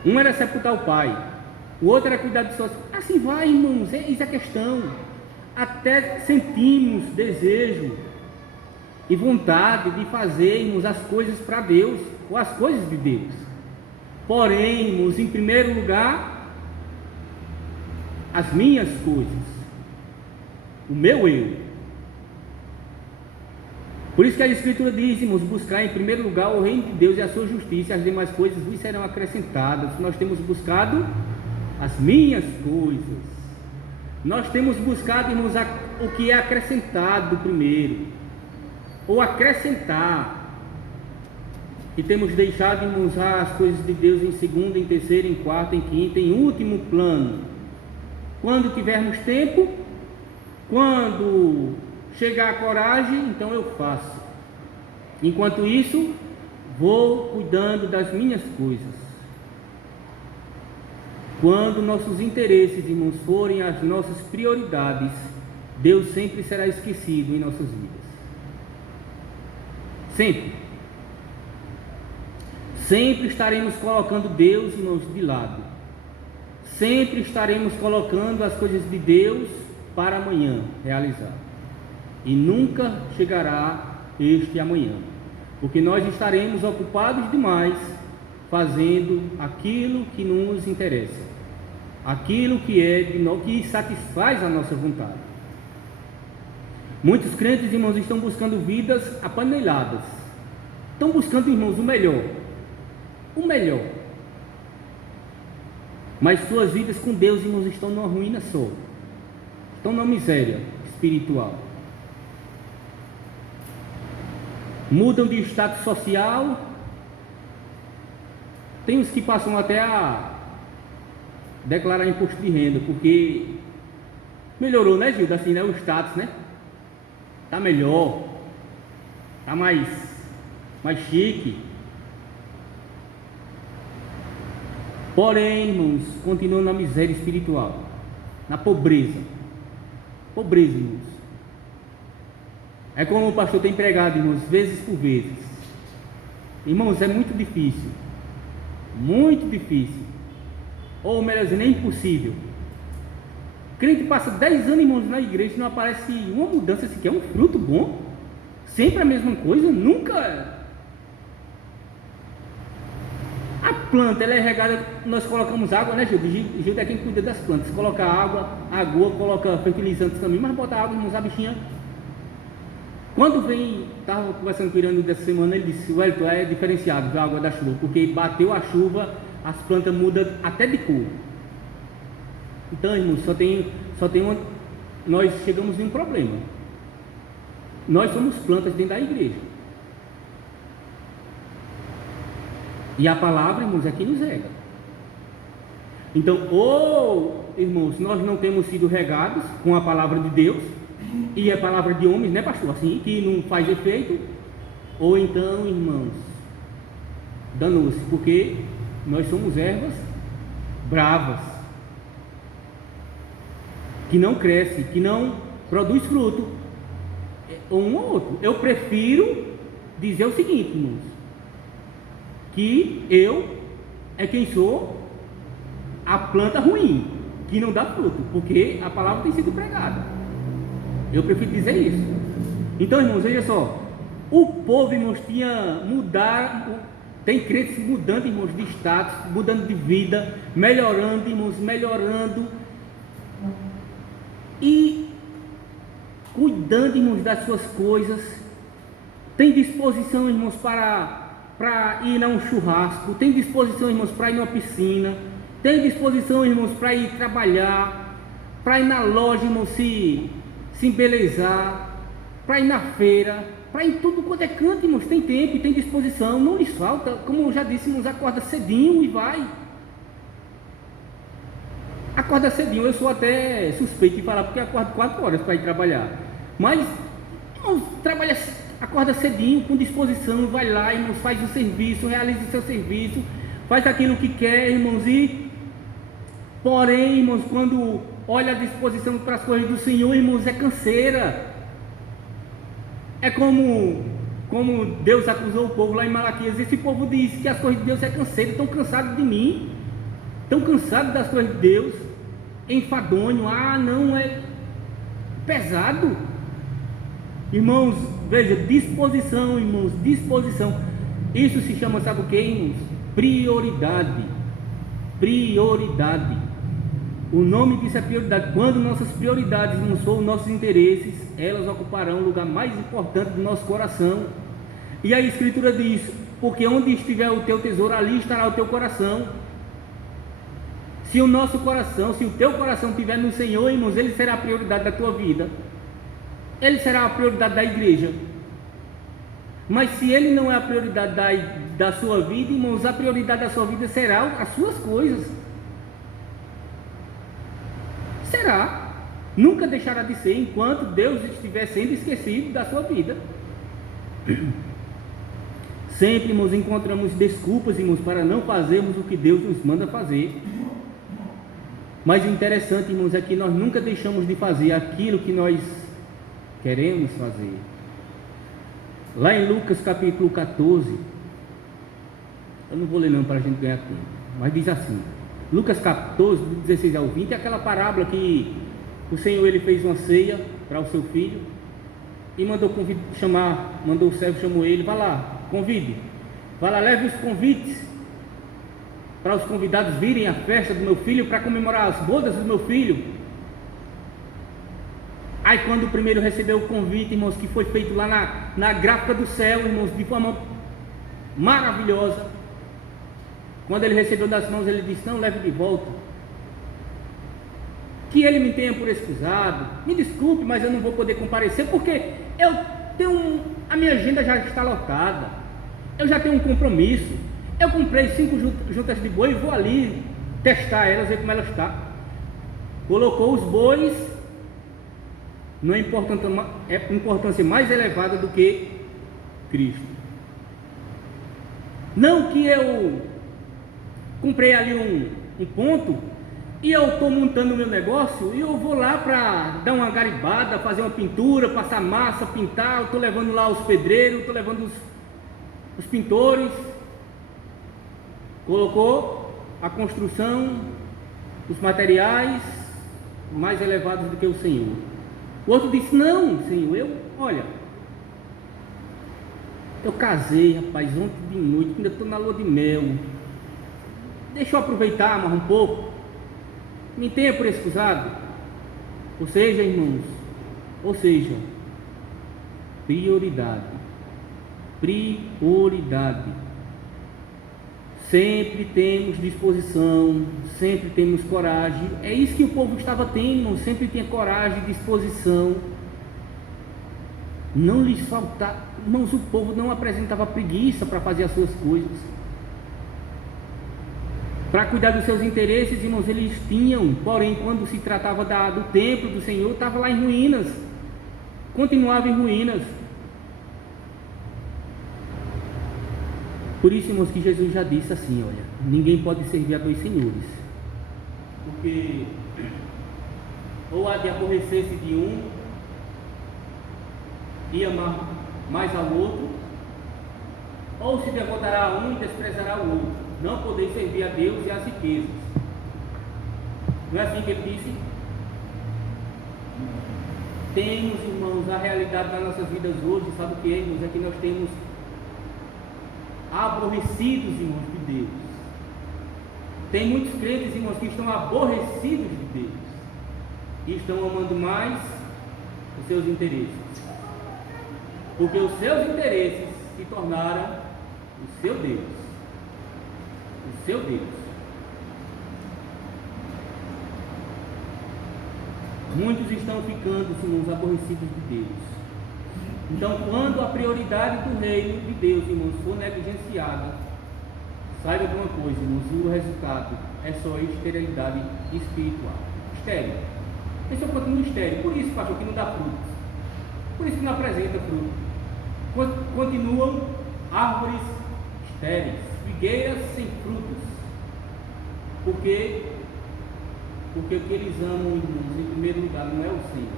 Um era sepultar o pai, o outro era cuidar de suas. Assim vai, irmãos, eis a questão. Até sentimos desejo e vontade de fazermos as coisas para Deus, ou as coisas de Deus. Porém, irmãos, em primeiro lugar, as minhas coisas, o meu eu. Por isso que a Escritura diz, irmãos: buscar em primeiro lugar o reino de Deus e a sua justiça, e as demais coisas vos serão acrescentadas. Nós temos buscado as minhas coisas. Nós temos buscado, irmãos, o que é acrescentado primeiro, ou acrescentar, e temos deixado, irmãos, as coisas de Deus em segundo, em terceiro, em quarto, em quinto, em último plano. Quando tivermos tempo, quando chegar a coragem, então eu faço. Enquanto isso, vou cuidando das minhas coisas. Quando nossos interesses, irmãos, forem as nossas prioridades, Deus sempre será esquecido em nossas vidas. Sempre. Sempre estaremos colocando Deus, irmãos, de lado. Sempre estaremos colocando as coisas de Deus para amanhã realizar. E nunca chegará este amanhã, porque nós estaremos ocupados demais fazendo aquilo que nos interessa, aquilo que que satisfaz a nossa vontade. Muitos crentes, irmãos, estão buscando vidas apaneladas, estão buscando, irmãos, o melhor, mas suas vidas com Deus, irmãos, estão numa ruína só, estão numa miséria espiritual. Mudam de status social. Tem uns que passam até a declarar imposto de renda, porque melhorou, né, Gilda? Assim, né? O status, né? Tá melhor, tá mais chique. Porém, irmãos, continuam na miséria espiritual, na pobreza. Pobreza, irmãos. É como o pastor tem pregado, irmãos, vezes por vezes. Irmãos, é muito difícil. Muito difícil. Ou melhor dizendo, é impossível. O crente passa 10 anos, irmãos, na igreja e não aparece uma mudança sequer, um fruto bom. Sempre a mesma coisa, nunca. A planta, ela é regada, nós colocamos água, né, Gilda? Gilda é quem cuida das plantas. Coloca água, coloca fertilizantes também, mas bota água, irmãos, a bichinha. Quando vem, estava conversando com o Irã dessa semana, ele disse: Wellington, é diferenciado a água da chuva, porque bateu a chuva, as plantas mudam até de cor. Então, irmãos, nós chegamos em um problema. Nós somos plantas dentro da igreja. E a palavra, irmãos, é que nos rega. Então, ou, irmãos, nós não temos sido regados com a palavra de Deus, e a palavra de homens, né, pastor? Assim, que não faz efeito, ou então, irmãos, danou-se, porque nós somos ervas bravas, que não cresce, que não produz fruto, um ou outro. Eu prefiro dizer o seguinte, irmãos, que eu é quem sou a planta ruim, que não dá fruto, porque a palavra tem sido pregada. Eu prefiro dizer isso. Então, irmãos, veja só, o povo, irmãos, tinha mudado, tem crentes mudando, irmãos, de status, mudando de vida, melhorando, irmãos, melhorando e cuidando, irmãos, das suas coisas. Tem disposição, irmãos, para ir a um churrasco, tem disposição, irmãos, para ir numa piscina, tem disposição, irmãos, para ir trabalhar, para ir na loja, irmãos, se embelezar, para ir na feira, para ir em tudo quanto é canto, irmãos, tem tempo e tem disposição, não lhes falta, como eu já disse, irmãos, acorda cedinho e vai. Acorda cedinho, eu sou até suspeito de falar, porque acordo 4 horas para ir trabalhar, mas, irmãos, acorda cedinho, com disposição, vai lá, irmãos, faz o serviço, realiza o seu serviço, faz aquilo que quer, irmãos, porém, irmãos, quando olha a disposição para as coisas do Senhor, irmãos, é canseira. É como Deus acusou o povo lá em Malaquias. Esse povo diz que as coisas de Deus é canseira, estão cansados de mim, estão cansados das coisas de Deus, enfadonho, não, é pesado. Irmãos, veja, disposição, irmãos, disposição. Isso se chama, sabe o que, irmãos? Prioridade. O nome disso é prioridade. Quando nossas prioridades não são nossos interesses, elas ocuparão o lugar mais importante do nosso coração. E a Escritura diz: porque onde estiver o teu tesouro, ali estará o teu coração. Se o nosso coração, se o teu coração estiver no Senhor, irmãos, Ele será a prioridade da tua vida, Ele será a prioridade da igreja. Mas se Ele não é a prioridade da sua vida, irmãos, a prioridade da sua vida será as suas coisas. Será, nunca deixará de ser enquanto Deus estiver sendo esquecido da sua vida. Sempre, irmãos, encontramos desculpas, irmãos, para não fazermos o que Deus nos manda fazer. Mas o interessante, irmãos, é que nós nunca deixamos de fazer aquilo que nós queremos fazer. Lá em Lucas capítulo 14, eu não vou ler não para a gente ganhar tempo, mas diz assim, Lucas 14, do 16 ao 20, é aquela parábola que o Senhor, Ele fez uma ceia para o seu filho e mandou o servo, chamou ele, vai lá, convide, vai lá, leve os convites para os convidados virem à festa do meu filho, para comemorar as bodas do meu filho. Aí quando o primeiro recebeu o convite, irmãos, que foi feito lá na gráfica do céu, irmãos, de forma maravilhosa, quando ele recebeu das mãos, ele disse: não, leve de volta, que ele me tenha por excusado, me desculpe, mas eu não vou poder comparecer, porque a minha agenda já está lotada, eu já tenho um compromisso, eu comprei 5 juntas de boi e vou ali testar elas, ver como elas estão. Colocou os bois numa importância mais elevada do que Cristo. Não que eu comprei ali um ponto e eu estou montando o meu negócio e eu vou lá para dar uma garibada, fazer uma pintura, passar massa, pintar, eu estou levando lá os pedreiros, estou levando os pintores. Colocou a construção, os materiais mais elevados do que o Senhor. O outro disse: não, Senhor, eu casei, rapaz, ontem de noite, ainda estou na lua de mel, deixa eu aproveitar mais um pouco, me tenha por excusado. Ou seja, irmãos, prioridade. Sempre temos disposição, sempre temos coragem. É isso que o povo estava tendo, irmão. Sempre tinha coragem, disposição. Não lhes faltava, irmãos, o povo não apresentava preguiça para fazer as suas coisas. para cuidar dos seus interesses, irmãos, eles tinham, porém, quando se tratava do templo do Senhor, estava lá em ruínas, continuava em ruínas. Por isso, irmãos, que Jesus já disse assim, olha, ninguém pode servir a dois senhores, porque ou há de aborrecer-se de um e amar mais ao outro, ou se devotará a um e desprezará o outro. Não podeis servir a Deus e às riquezas. Não é assim que ele disse? Temos, irmãos, a realidade das nossas vidas hoje, sabe o que é, irmãos? É que nós temos aborrecidos, irmãos, de Deus. Tem muitos crentes, irmãos, que estão aborrecidos de Deus e estão amando mais os seus interesses, porque os seus interesses se tornaram o seu Deus. O seu Deus. Muitos estão ficando, irmãos, aborrecidos de Deus. Então, quando a prioridade do reino de Deus, irmãos, for negligenciada, saiba de uma coisa, irmãos, o resultado é só esterilidade espiritual. Estéril. A pessoa continua estéril. Por isso, pastor, que não dá frutos. Por isso que não apresenta fruto. Continuam árvores estéreis, figueiras sem frutos. Porque o que eles amam, irmãos, em primeiro lugar, não é o Senhor,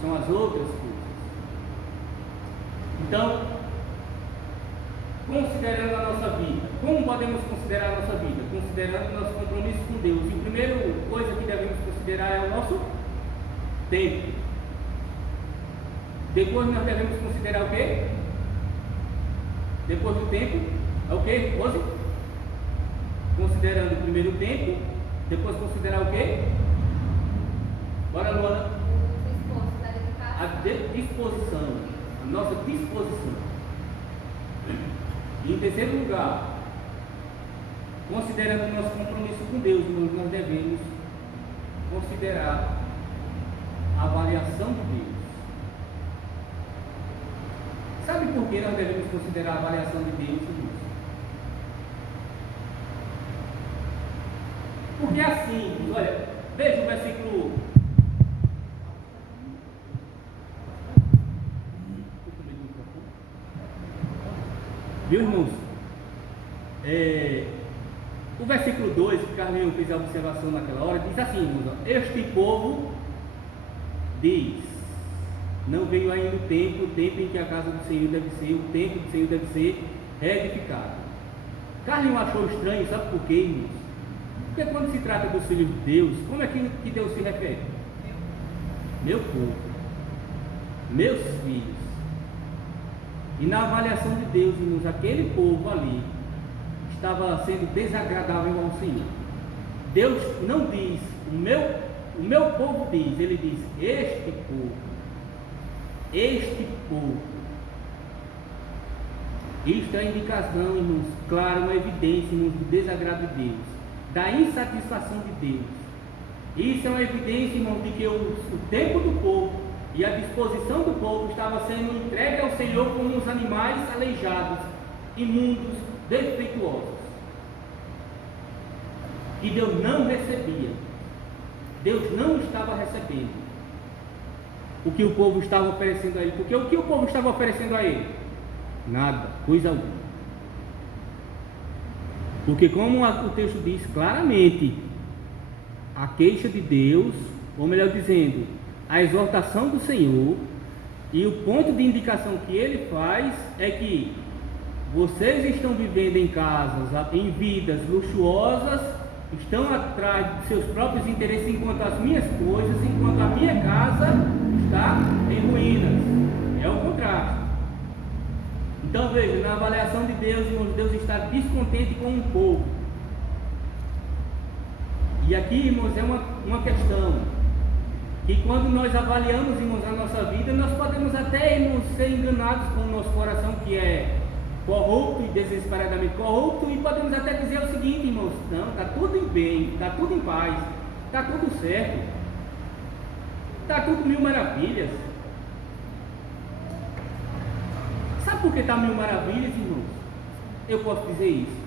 são as outras coisas. Então, considerando a nossa vida, como podemos considerar a nossa vida? Considerando o nosso compromisso com Deus. E a primeira coisa que devemos considerar é o nosso tempo. Depois nós devemos considerar o quê? Depois do tempo, é o quê, Rose? Considerando o primeiro tempo, depois considerar o quê? Bora, Luana. A disposição, a nossa disposição. E em terceiro lugar, considerando o nosso compromisso com Deus, nós devemos considerar a avaliação de Deus. Sabe por que nós devemos considerar a avaliação de Deus, irmãos? Porque assim, olha, veja o versículo. Viu, irmãos? O versículo 2, que Carlinhos fez a observação naquela hora, diz assim, irmãos: este povo diz, não veio ainda o tempo em que a casa do Senhor deve ser, o templo do Senhor deve ser reedificado. Carlinhos achou estranho, sabe por quê, irmãos? Porque quando se trata dos filhos de Deus, como é que Deus se refere? Meu povo, meus filhos. E na avaliação de Deus, irmãos, aquele povo ali estava sendo desagradável ao Senhor. Deus não diz, o meu povo diz, ele diz, este povo. Isto é a indicação, irmãos, clara, uma evidência, irmãos, do desagrado de Deus, da insatisfação de Deus. Isso é uma evidência, irmão, de que o tempo do povo e a disposição do povo estava sendo entregue ao Senhor como os animais aleijados, imundos, defeituosos. E Deus não recebia. Deus não estava recebendo o que o povo estava oferecendo a ele. Porque o que o povo estava oferecendo a ele? Nada, coisa alguma. Porque como o texto diz claramente, a queixa de Deus, ou melhor dizendo, a exortação do Senhor, e o ponto de indicação que ele faz é que vocês estão vivendo em casas, em vidas luxuosas, estão atrás de seus próprios interesses, enquanto as minhas coisas, enquanto a minha casa está em ruínas. É o contraste. Então veja, na avaliação de Deus, irmãos, Deus está descontente com um povo. E aqui, irmãos, é uma questão que quando nós avaliamos, irmãos, a nossa vida, nós podemos até, irmãos, ser enganados com o nosso coração, que é corrupto e desesperadamente corrupto, e podemos até dizer o seguinte, irmãos: não, está tudo em bem, está tudo em paz, está tudo certo, está tudo mil maravilhas. Sabe por que está mil maravilhas, irmãos? Eu posso dizer isso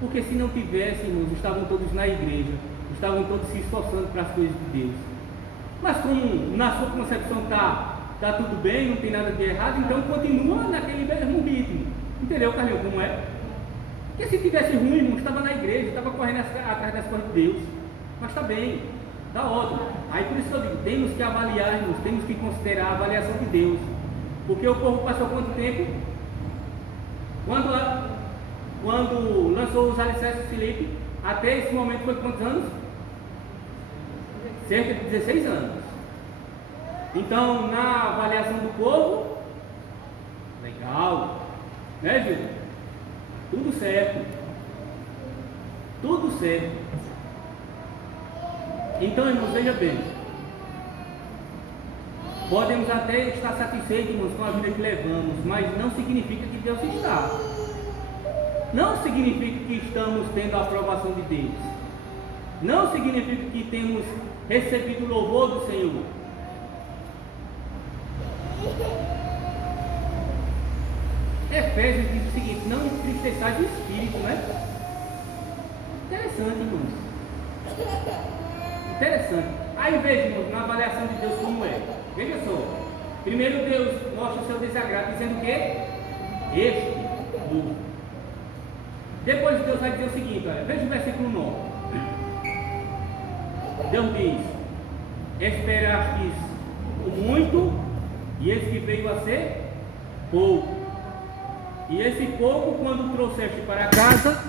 Porque se não tivesse, irmãos, estavam todos na igreja, estavam todos se esforçando para as coisas de Deus. Mas como na sua concepção tá tudo bem, não tem nada de errado, então continua naquele mesmo ritmo. Entendeu, Carlinhos, como é? Porque se tivesse ruim, irmão, estava na igreja, estava correndo atrás das coisas de Deus. Mas está bem, está ótimo. Aí por isso que eu digo, temos que avaliar, irmãos, temos que considerar a avaliação de Deus. Porque o povo passou quanto tempo? Quando lançou os alicerces de Filipe, até esse momento foi quantos anos? Cerca de 16 anos. Então, na avaliação do povo, legal, né, Júlio? Tudo certo. Tudo certo. Então, irmãos, veja bem. Podemos até estar satisfeitos, irmãos, com a vida que levamos, mas não significa que Deus está. Não significa que estamos tendo a aprovação de Deus. Não significa que temos recebido o louvor do Senhor. Efésios diz o seguinte: não entristeçais o espírito, né? Interessante, irmãos. Interessante. Aí veja, irmãos, na avaliação de Deus como é. Veja só. Primeiro Deus mostra o seu desagrado dizendo o quê? Este povo. Depois Deus vai dizer o seguinte, olha, veja o versículo 9. Deus diz: esperastes o muito, e esse que veio a ser pouco. E esse pouco, quando trouxeste para casa,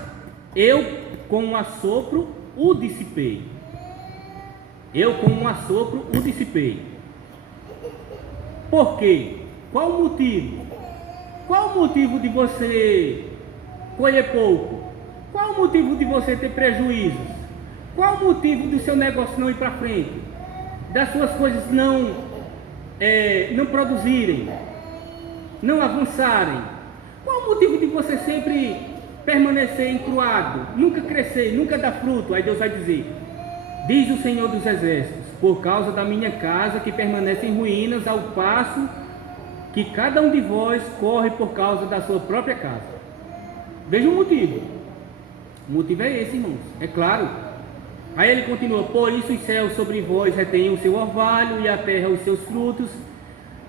eu com um assopro o dissipei. Eu com um assopro o dissipei. Por quê? Qual o motivo? Qual o motivo de você colher pouco? Qual o motivo de você ter prejuízos? Qual o motivo do seu negócio não ir para frente? Das suas coisas não produzirem? Não avançarem? Qual o motivo de você sempre permanecer encruado? Nunca crescer, nunca dar fruto? Aí Deus vai dizer: diz o Senhor dos Exércitos, por causa da minha casa que permanece em ruínas, ao passo que cada um de vós corre por causa da sua própria casa. Veja o motivo. O motivo é esse, irmãos, é claro. Aí ele continua: por isso os céus sobre vós retêm o seu orvalho, e a terra os seus frutos.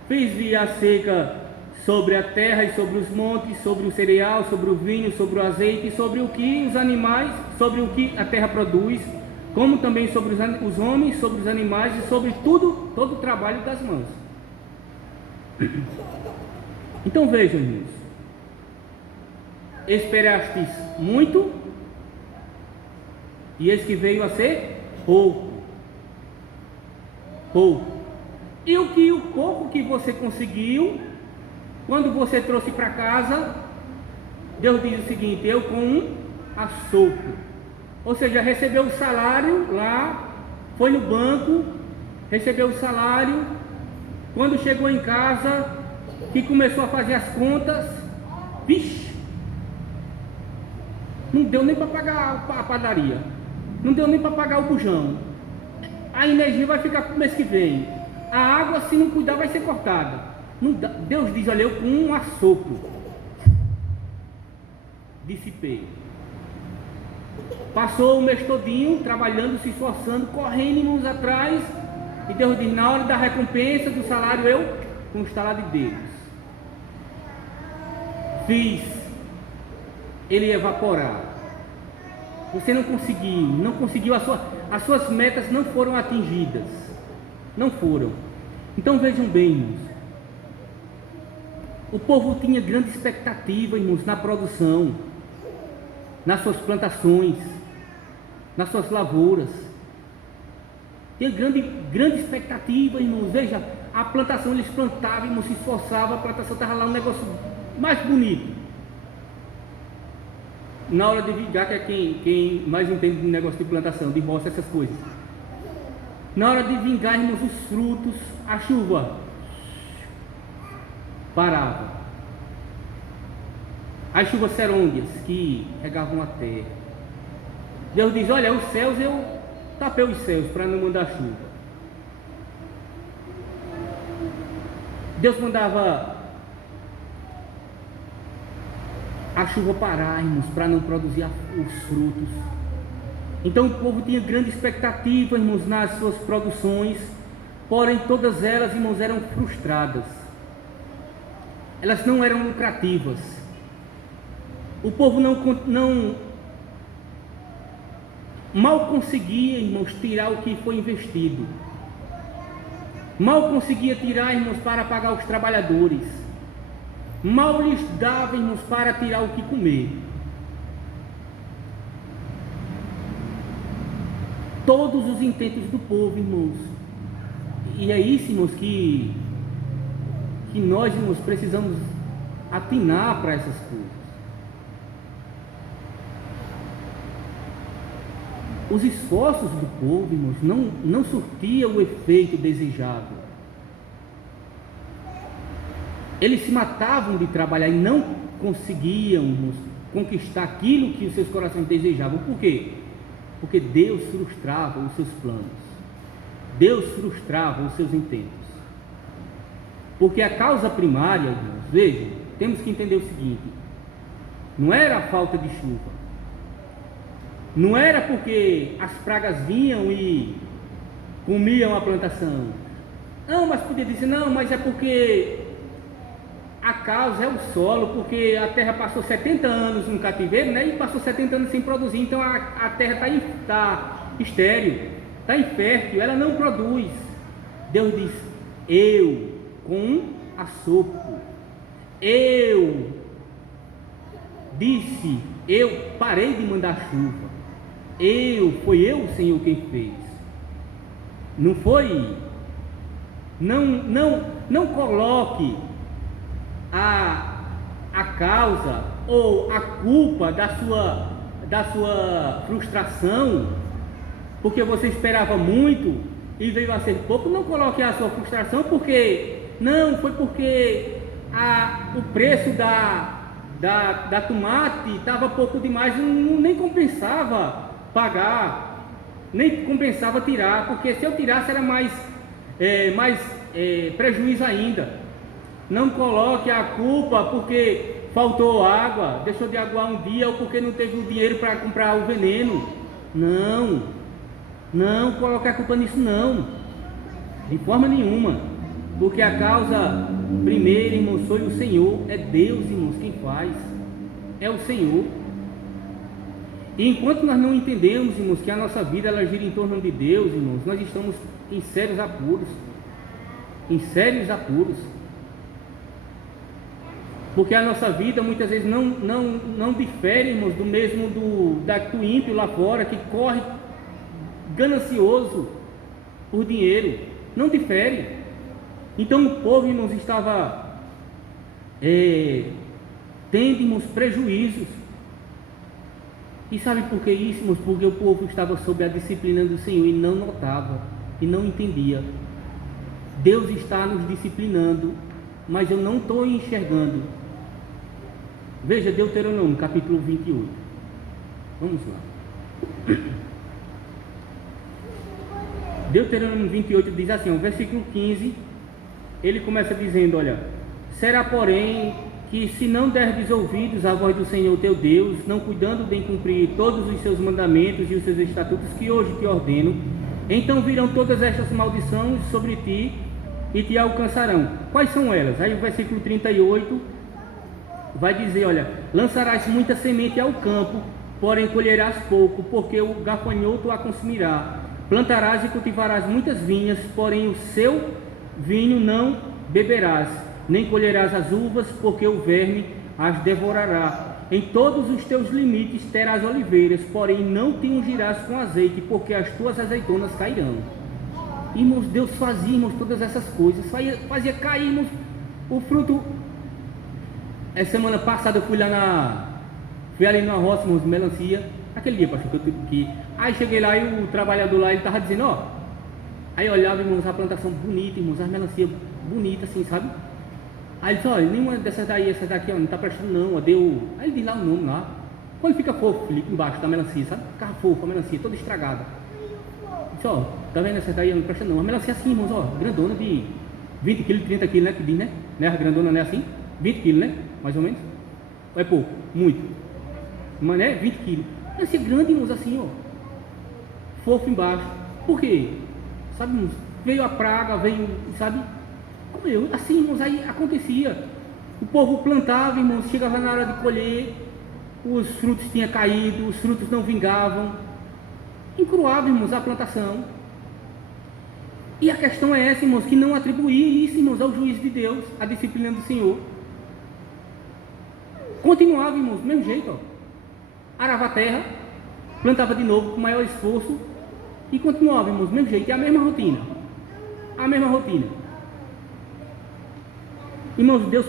Fiz vir a seca sobre a terra e sobre os montes, sobre o cereal, sobre o vinho, sobre o azeite, sobre o que os animais, sobre o que a terra produz, como também sobre os homens, sobre os animais e sobre tudo, todo o trabalho das mãos. Então vejam, irmãos, esperastes muito, e eis que veio a ser pouco. Pouco. E o pouco que você conseguiu, quando você trouxe para casa, Deus diz o seguinte: eu com um assopro. Ou seja, recebeu o salário lá, foi no banco, recebeu o salário, quando chegou em casa, que começou a fazer as contas, vixe, não deu nem para pagar a padaria, não deu nem para pagar o bujão, a energia vai ficar para o mês que vem, a água, se não cuidar, vai ser cortada. Não dá. Deus diz: olha, eu com um assopro dissipei. Passou o mês todinho trabalhando, se esforçando, correndo atrás, e Deus diz: na hora da recompensa do salário, eu, com o estalar de dedos, fiz ele evaporar. Você não conseguiu, as suas metas não foram atingidas, não foram. Então vejam bem, irmãos, o povo tinha grande expectativa, irmãos, na produção, nas suas plantações, nas suas lavouras. Tinha grande expectativa, irmãos. Veja, a plantação, eles plantavam, irmãos, se esforçavam, a plantação estava lá um negócio mais bonito. Na hora de vingar, que é quem mais entende de negócio de plantação, de roça, essas coisas. Na hora de vingar, irmãos, os frutos, a chuva parava. As chuvas serôndias que regavam a terra. Deus diz: olha, os céus, eu tapei os céus para não mandar chuva. Deus mandava a chuva parar, irmãos, para não produzir os frutos. Então o povo tinha grande expectativa, irmãos, nas suas produções, porém todas elas, irmãos, eram frustradas. Elas não eram lucrativas. O povo mal conseguia, irmãos, tirar o que foi investido. Mal conseguia tirar, irmãos, para pagar os trabalhadores. Mal lhes dava, irmãos, para tirar o que comer. Todos os intentos do povo, irmãos. E é isso, irmãos, que nós, irmãos, precisamos atinar para essas coisas. Os esforços do povo, irmãos, não surtiam o efeito desejado. Eles se matavam de trabalhar e não conseguiam, irmãos, conquistar aquilo que os seus corações desejavam. Por quê? Porque Deus frustrava os seus planos. Deus frustrava os seus intentos. Porque a causa primária, irmãos, vejam, temos que entender o seguinte: não era a falta de chuva. Não era porque as pragas vinham e comiam a plantação. Não, mas podia dizer, não, mas é porque a causa é o solo, porque a terra passou 70 anos no cativeiro, né? E passou 70 anos sem produzir, então a terra está estéril, está infértil, ela não produz. Deus diz: eu, com um assopro, eu disse, eu parei de mandar chuva. Foi eu, Senhor, quem fez. Não foi. Não coloque a causa ou a culpa da sua frustração, porque você esperava muito e veio a ser pouco. Não coloque a sua frustração porque foi porque o preço da tomate estava pouco demais, nem compensava pagar, nem compensava tirar, porque se eu tirasse era mais prejuízo ainda. Não coloque a culpa porque faltou água, deixou de aguar um dia, ou porque não teve o dinheiro para comprar o veneno. Não coloque a culpa nisso, não, de forma nenhuma, porque a causa primeira, irmãos, foi o Senhor. É Deus, irmãos, quem faz, é o Senhor. E enquanto nós não entendemos, irmãos, que a nossa vida ela gira em torno de Deus, irmãos, nós estamos em sérios apuros. Porque a nossa vida muitas vezes não difere, irmãos, do mesmo do ímpio lá fora, que corre ganancioso por dinheiro. Não difere. Então o povo, irmãos, estava tendo, irmãos, prejuízos. E sabe por que isso, irmãos? Porque o povo estava sob a disciplina do Senhor e não notava, e não entendia. Deus está nos disciplinando, mas eu não estou enxergando. Veja Deuteronômio, capítulo 28. Vamos lá. Deuteronômio 28 diz assim, o versículo 15, ele começa dizendo, olha: será, porém, que se não derdes ouvidos à voz do Senhor teu Deus, não cuidando de cumprir todos os seus mandamentos e os seus estatutos que hoje te ordeno, então virão todas estas maldições sobre ti e te alcançarão. Quais são elas? Aí o versículo 38 vai dizer, olha: lançarás muita semente ao campo, porém colherás pouco, porque o gafanhoto a consumirá. Plantarás e cultivarás muitas vinhas, porém o seu vinho não beberás, nem colherás as uvas, porque o verme as devorará. Em todos os teus limites terás oliveiras, porém não te ungirás com azeite, porque as tuas azeitonas cairão. Irmãos, Deus fazia, irmãos, todas essas coisas, fazia cair, irmãos, o fruto. Essa semana passada eu fui ali na roça, irmãos, melancia. Aquele dia, pastor, aí cheguei lá e o trabalhador lá, ele estava dizendo, aí eu olhava, irmãos, a plantação bonita, irmãos, as melancias bonitas assim, sabe? Aí ele disse, olha, nenhuma dessas daí, essas daqui, não está prestando não, deu. Aí ele diz lá o nome lá. Quando fica fofo, Felipe, embaixo da melancia, sabe? Ficava fofo, a melancia toda estragada. Ele disse, tá vendo essas daí, não presta não. A melancia assim, irmãos, grandona de 20 kg, 30 kg, né, que diz, né? A grandona não é assim? 20 kg, né? Mais ou menos. É pouco? Muito. Mas, né? 20 quilos. Mas ser grande, irmãos, assim, ó. Fofo embaixo. Por quê? Sabe, irmãos? Veio a praga, veio, sabe? Comeu. Assim, irmãos, aí acontecia. O povo plantava, irmãos, chegava na hora de colher, os frutos tinham caído, os frutos não vingavam. Encruava, irmãos, a plantação. E a questão é essa, irmãos, que não atribuía isso, irmãos, ao juízo de Deus, à disciplina do Senhor. Continuava, irmãos, do mesmo jeito, ó. Arava a terra, plantava de novo com maior esforço e continuava, irmãos, do mesmo jeito. E a mesma rotina. A mesma rotina. Irmãos, Deus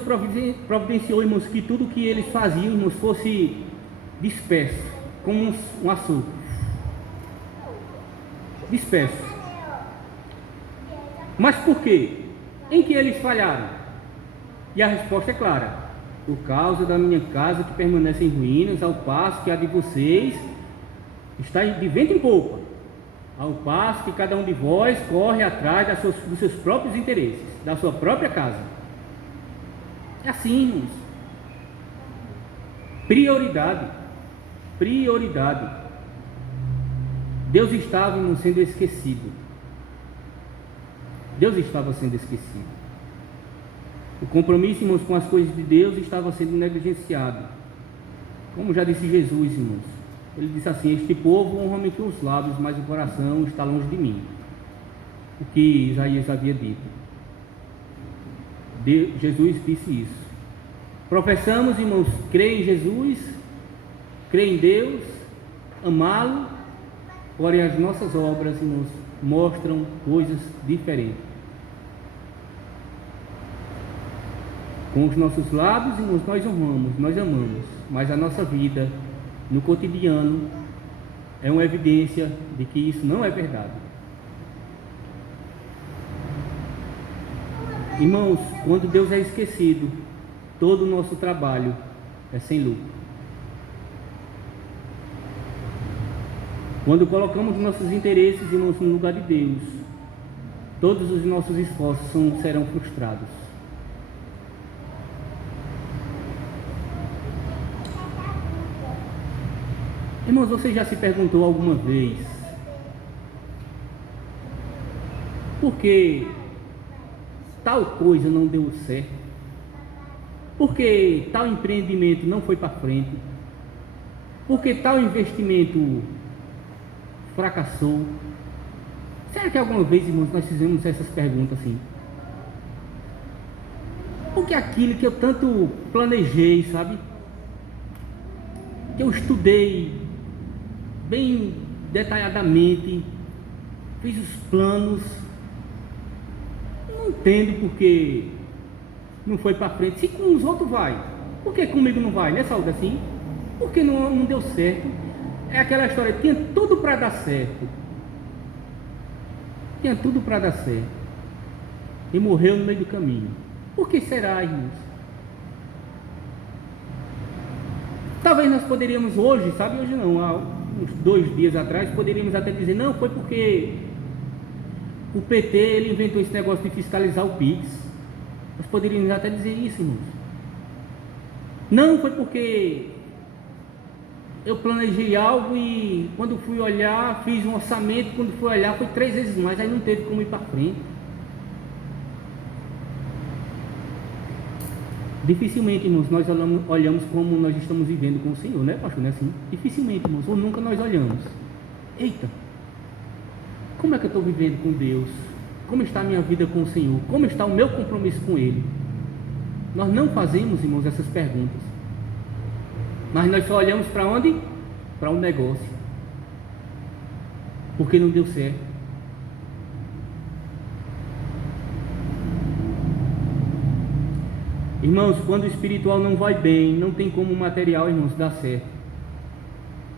providenciou, irmãos, que tudo que eles faziam, irmãos, fosse disperso, como um açúcar. Disperso. Mas por quê? Em que eles falharam? E a resposta é clara: por causa da minha casa que permanece em ruínas, ao passo que a de vocês está de vento em popa, ao passo que cada um de vós corre atrás dos seus próprios interesses, da sua própria casa. É assim, irmãos. Prioridade. Deus estava, irmãos, sendo esquecido. Deus estava sendo esquecido. O compromisso, irmãos, com as coisas de Deus estava sendo negligenciado. Como já disse Jesus, irmãos. Ele disse assim: este povo honra-me com os lábios, mas o coração está longe de mim. O que Isaías havia dito. Jesus disse isso. Professamos, irmãos, crer em Jesus, crer em Deus, amá-lo, porém as nossas obras, irmãos, mostram coisas diferentes. Com os nossos lábios, irmãos, nós honramos, nós amamos, mas a nossa vida no cotidiano é uma evidência de que isso não é verdade. Irmãos, quando Deus é esquecido, todo o nosso trabalho é sem lucro. Quando colocamos nossos interesses, irmãos, no lugar de Deus, todos os nossos esforços serão frustrados. Irmãos, você já se perguntou alguma vez por que tal coisa não deu certo? Por que tal empreendimento não foi para frente? Por que tal investimento fracassou? Será que alguma vez, irmãos, nós fizemos essas perguntas assim? Por que aquilo que eu tanto planejei, sabe? Que eu estudei bem detalhadamente, fiz os planos, não entendo por que não foi para frente. Se com os outros vai, por que comigo não vai? Não é saúde assim? Por que não deu certo? É aquela história, tinha tudo para dar certo. Tinha tudo para dar certo. E morreu no meio do caminho. Por que será, irmãos? Talvez nós poderíamos hoje, sabe, hoje não, há uns 2 dias atrás, poderíamos até dizer, não, foi porque o PT ele inventou esse negócio de fiscalizar o PIX. Nós poderíamos até dizer isso, irmãos. Não, foi porque eu planejei algo e quando fui olhar, fiz um orçamento, quando fui olhar foi 3 vezes mais, aí não teve como ir para frente. Dificilmente, irmãos, nós olhamos como nós estamos vivendo com o Senhor, né, pastor? Não é assim? Dificilmente, irmãos, ou nunca nós olhamos. Eita, como é que eu estou vivendo com Deus? Como está a minha vida com o Senhor? Como está o meu compromisso com Ele? Nós não fazemos, irmãos, essas perguntas. Mas nós só olhamos para onde? Para um negócio. Porque não deu certo. Irmãos, quando o espiritual não vai bem, não tem como o material, irmãos, dar certo.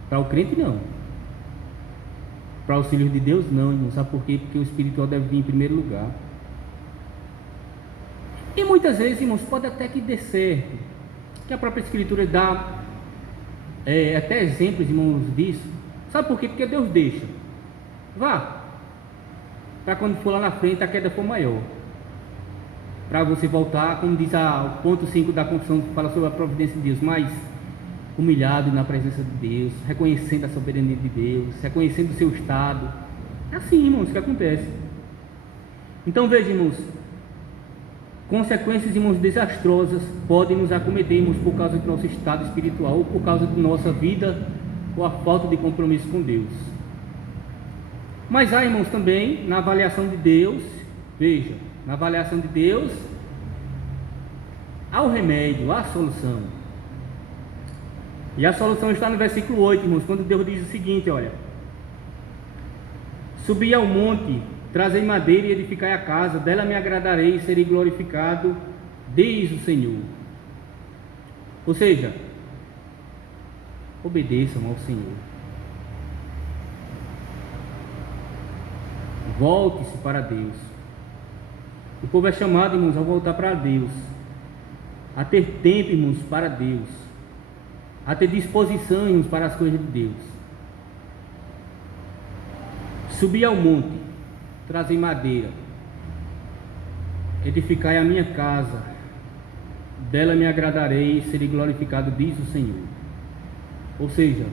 Para o crente, não. Para os filhos de Deus, não, irmãos. Sabe por quê? Porque o espiritual deve vir em primeiro lugar. E muitas vezes, irmãos, pode até que dê certo. Que a própria Escritura dá até exemplos, irmãos, disso. Sabe por quê? Porque Deus deixa. Vá. Para quando for lá na frente, a queda for maior. para você voltar, como diz o ponto 5 da confissão, que fala sobre a providência de Deus, mas humilhado na presença de Deus, reconhecendo a soberania de Deus, reconhecendo o seu estado. É assim, irmãos, que acontece. Então veja, irmãos, consequências, irmãos, desastrosas podem nos acometer, irmãos, por causa do nosso estado espiritual, ou por causa da nossa vida, ou a falta de compromisso com Deus. Mas há, irmãos, também, na avaliação de Deus, veja, na avaliação de Deus, há o remédio, há a solução. E a solução está no versículo 8, irmãos, quando Deus diz o seguinte, olha: subi ao monte, trazei madeira e edificai a casa, dela me agradarei e serei glorificado, diz o Senhor. Ou seja, obedeçam ao Senhor. Volte-se para Deus. O povo é chamado, irmãos, a voltar para Deus, a ter tempo, irmãos, para Deus, a ter disposição, irmãos, para as coisas de Deus. Subi ao monte, trazei madeira, edificai a minha casa, dela me agradarei e serei glorificado, diz o Senhor. Ou seja,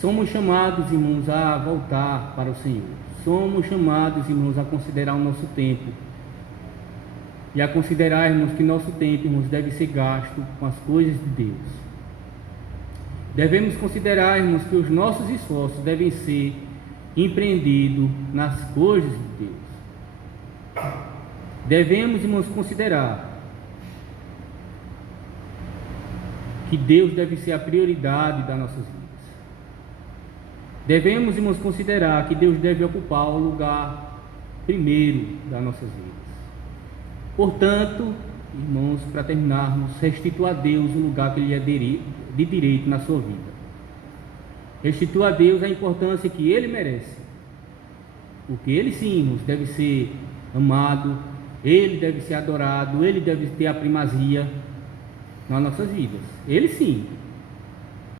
somos chamados, irmãos, a voltar para o Senhor. Somos chamados, irmãos, a considerar o nosso tempo e a considerarmos que nosso tempo, irmãos, deve ser gasto com as coisas de Deus. Devemos considerar, irmãos, que os nossos esforços devem ser empreendidos nas coisas de Deus. Devemos, irmãos, considerar que Deus deve ser a prioridade das nossas vidas. Devemos, irmãos, considerar que Deus deve ocupar o lugar primeiro das nossas vidas. Portanto, irmãos, para terminarmos, restitua a Deus o lugar que Ele é de direito na sua vida. Restitua a Deus a importância que Ele merece. Porque Ele sim, irmãos, deve ser amado, Ele deve ser adorado, Ele deve ter a primazia nas nossas vidas. Ele sim.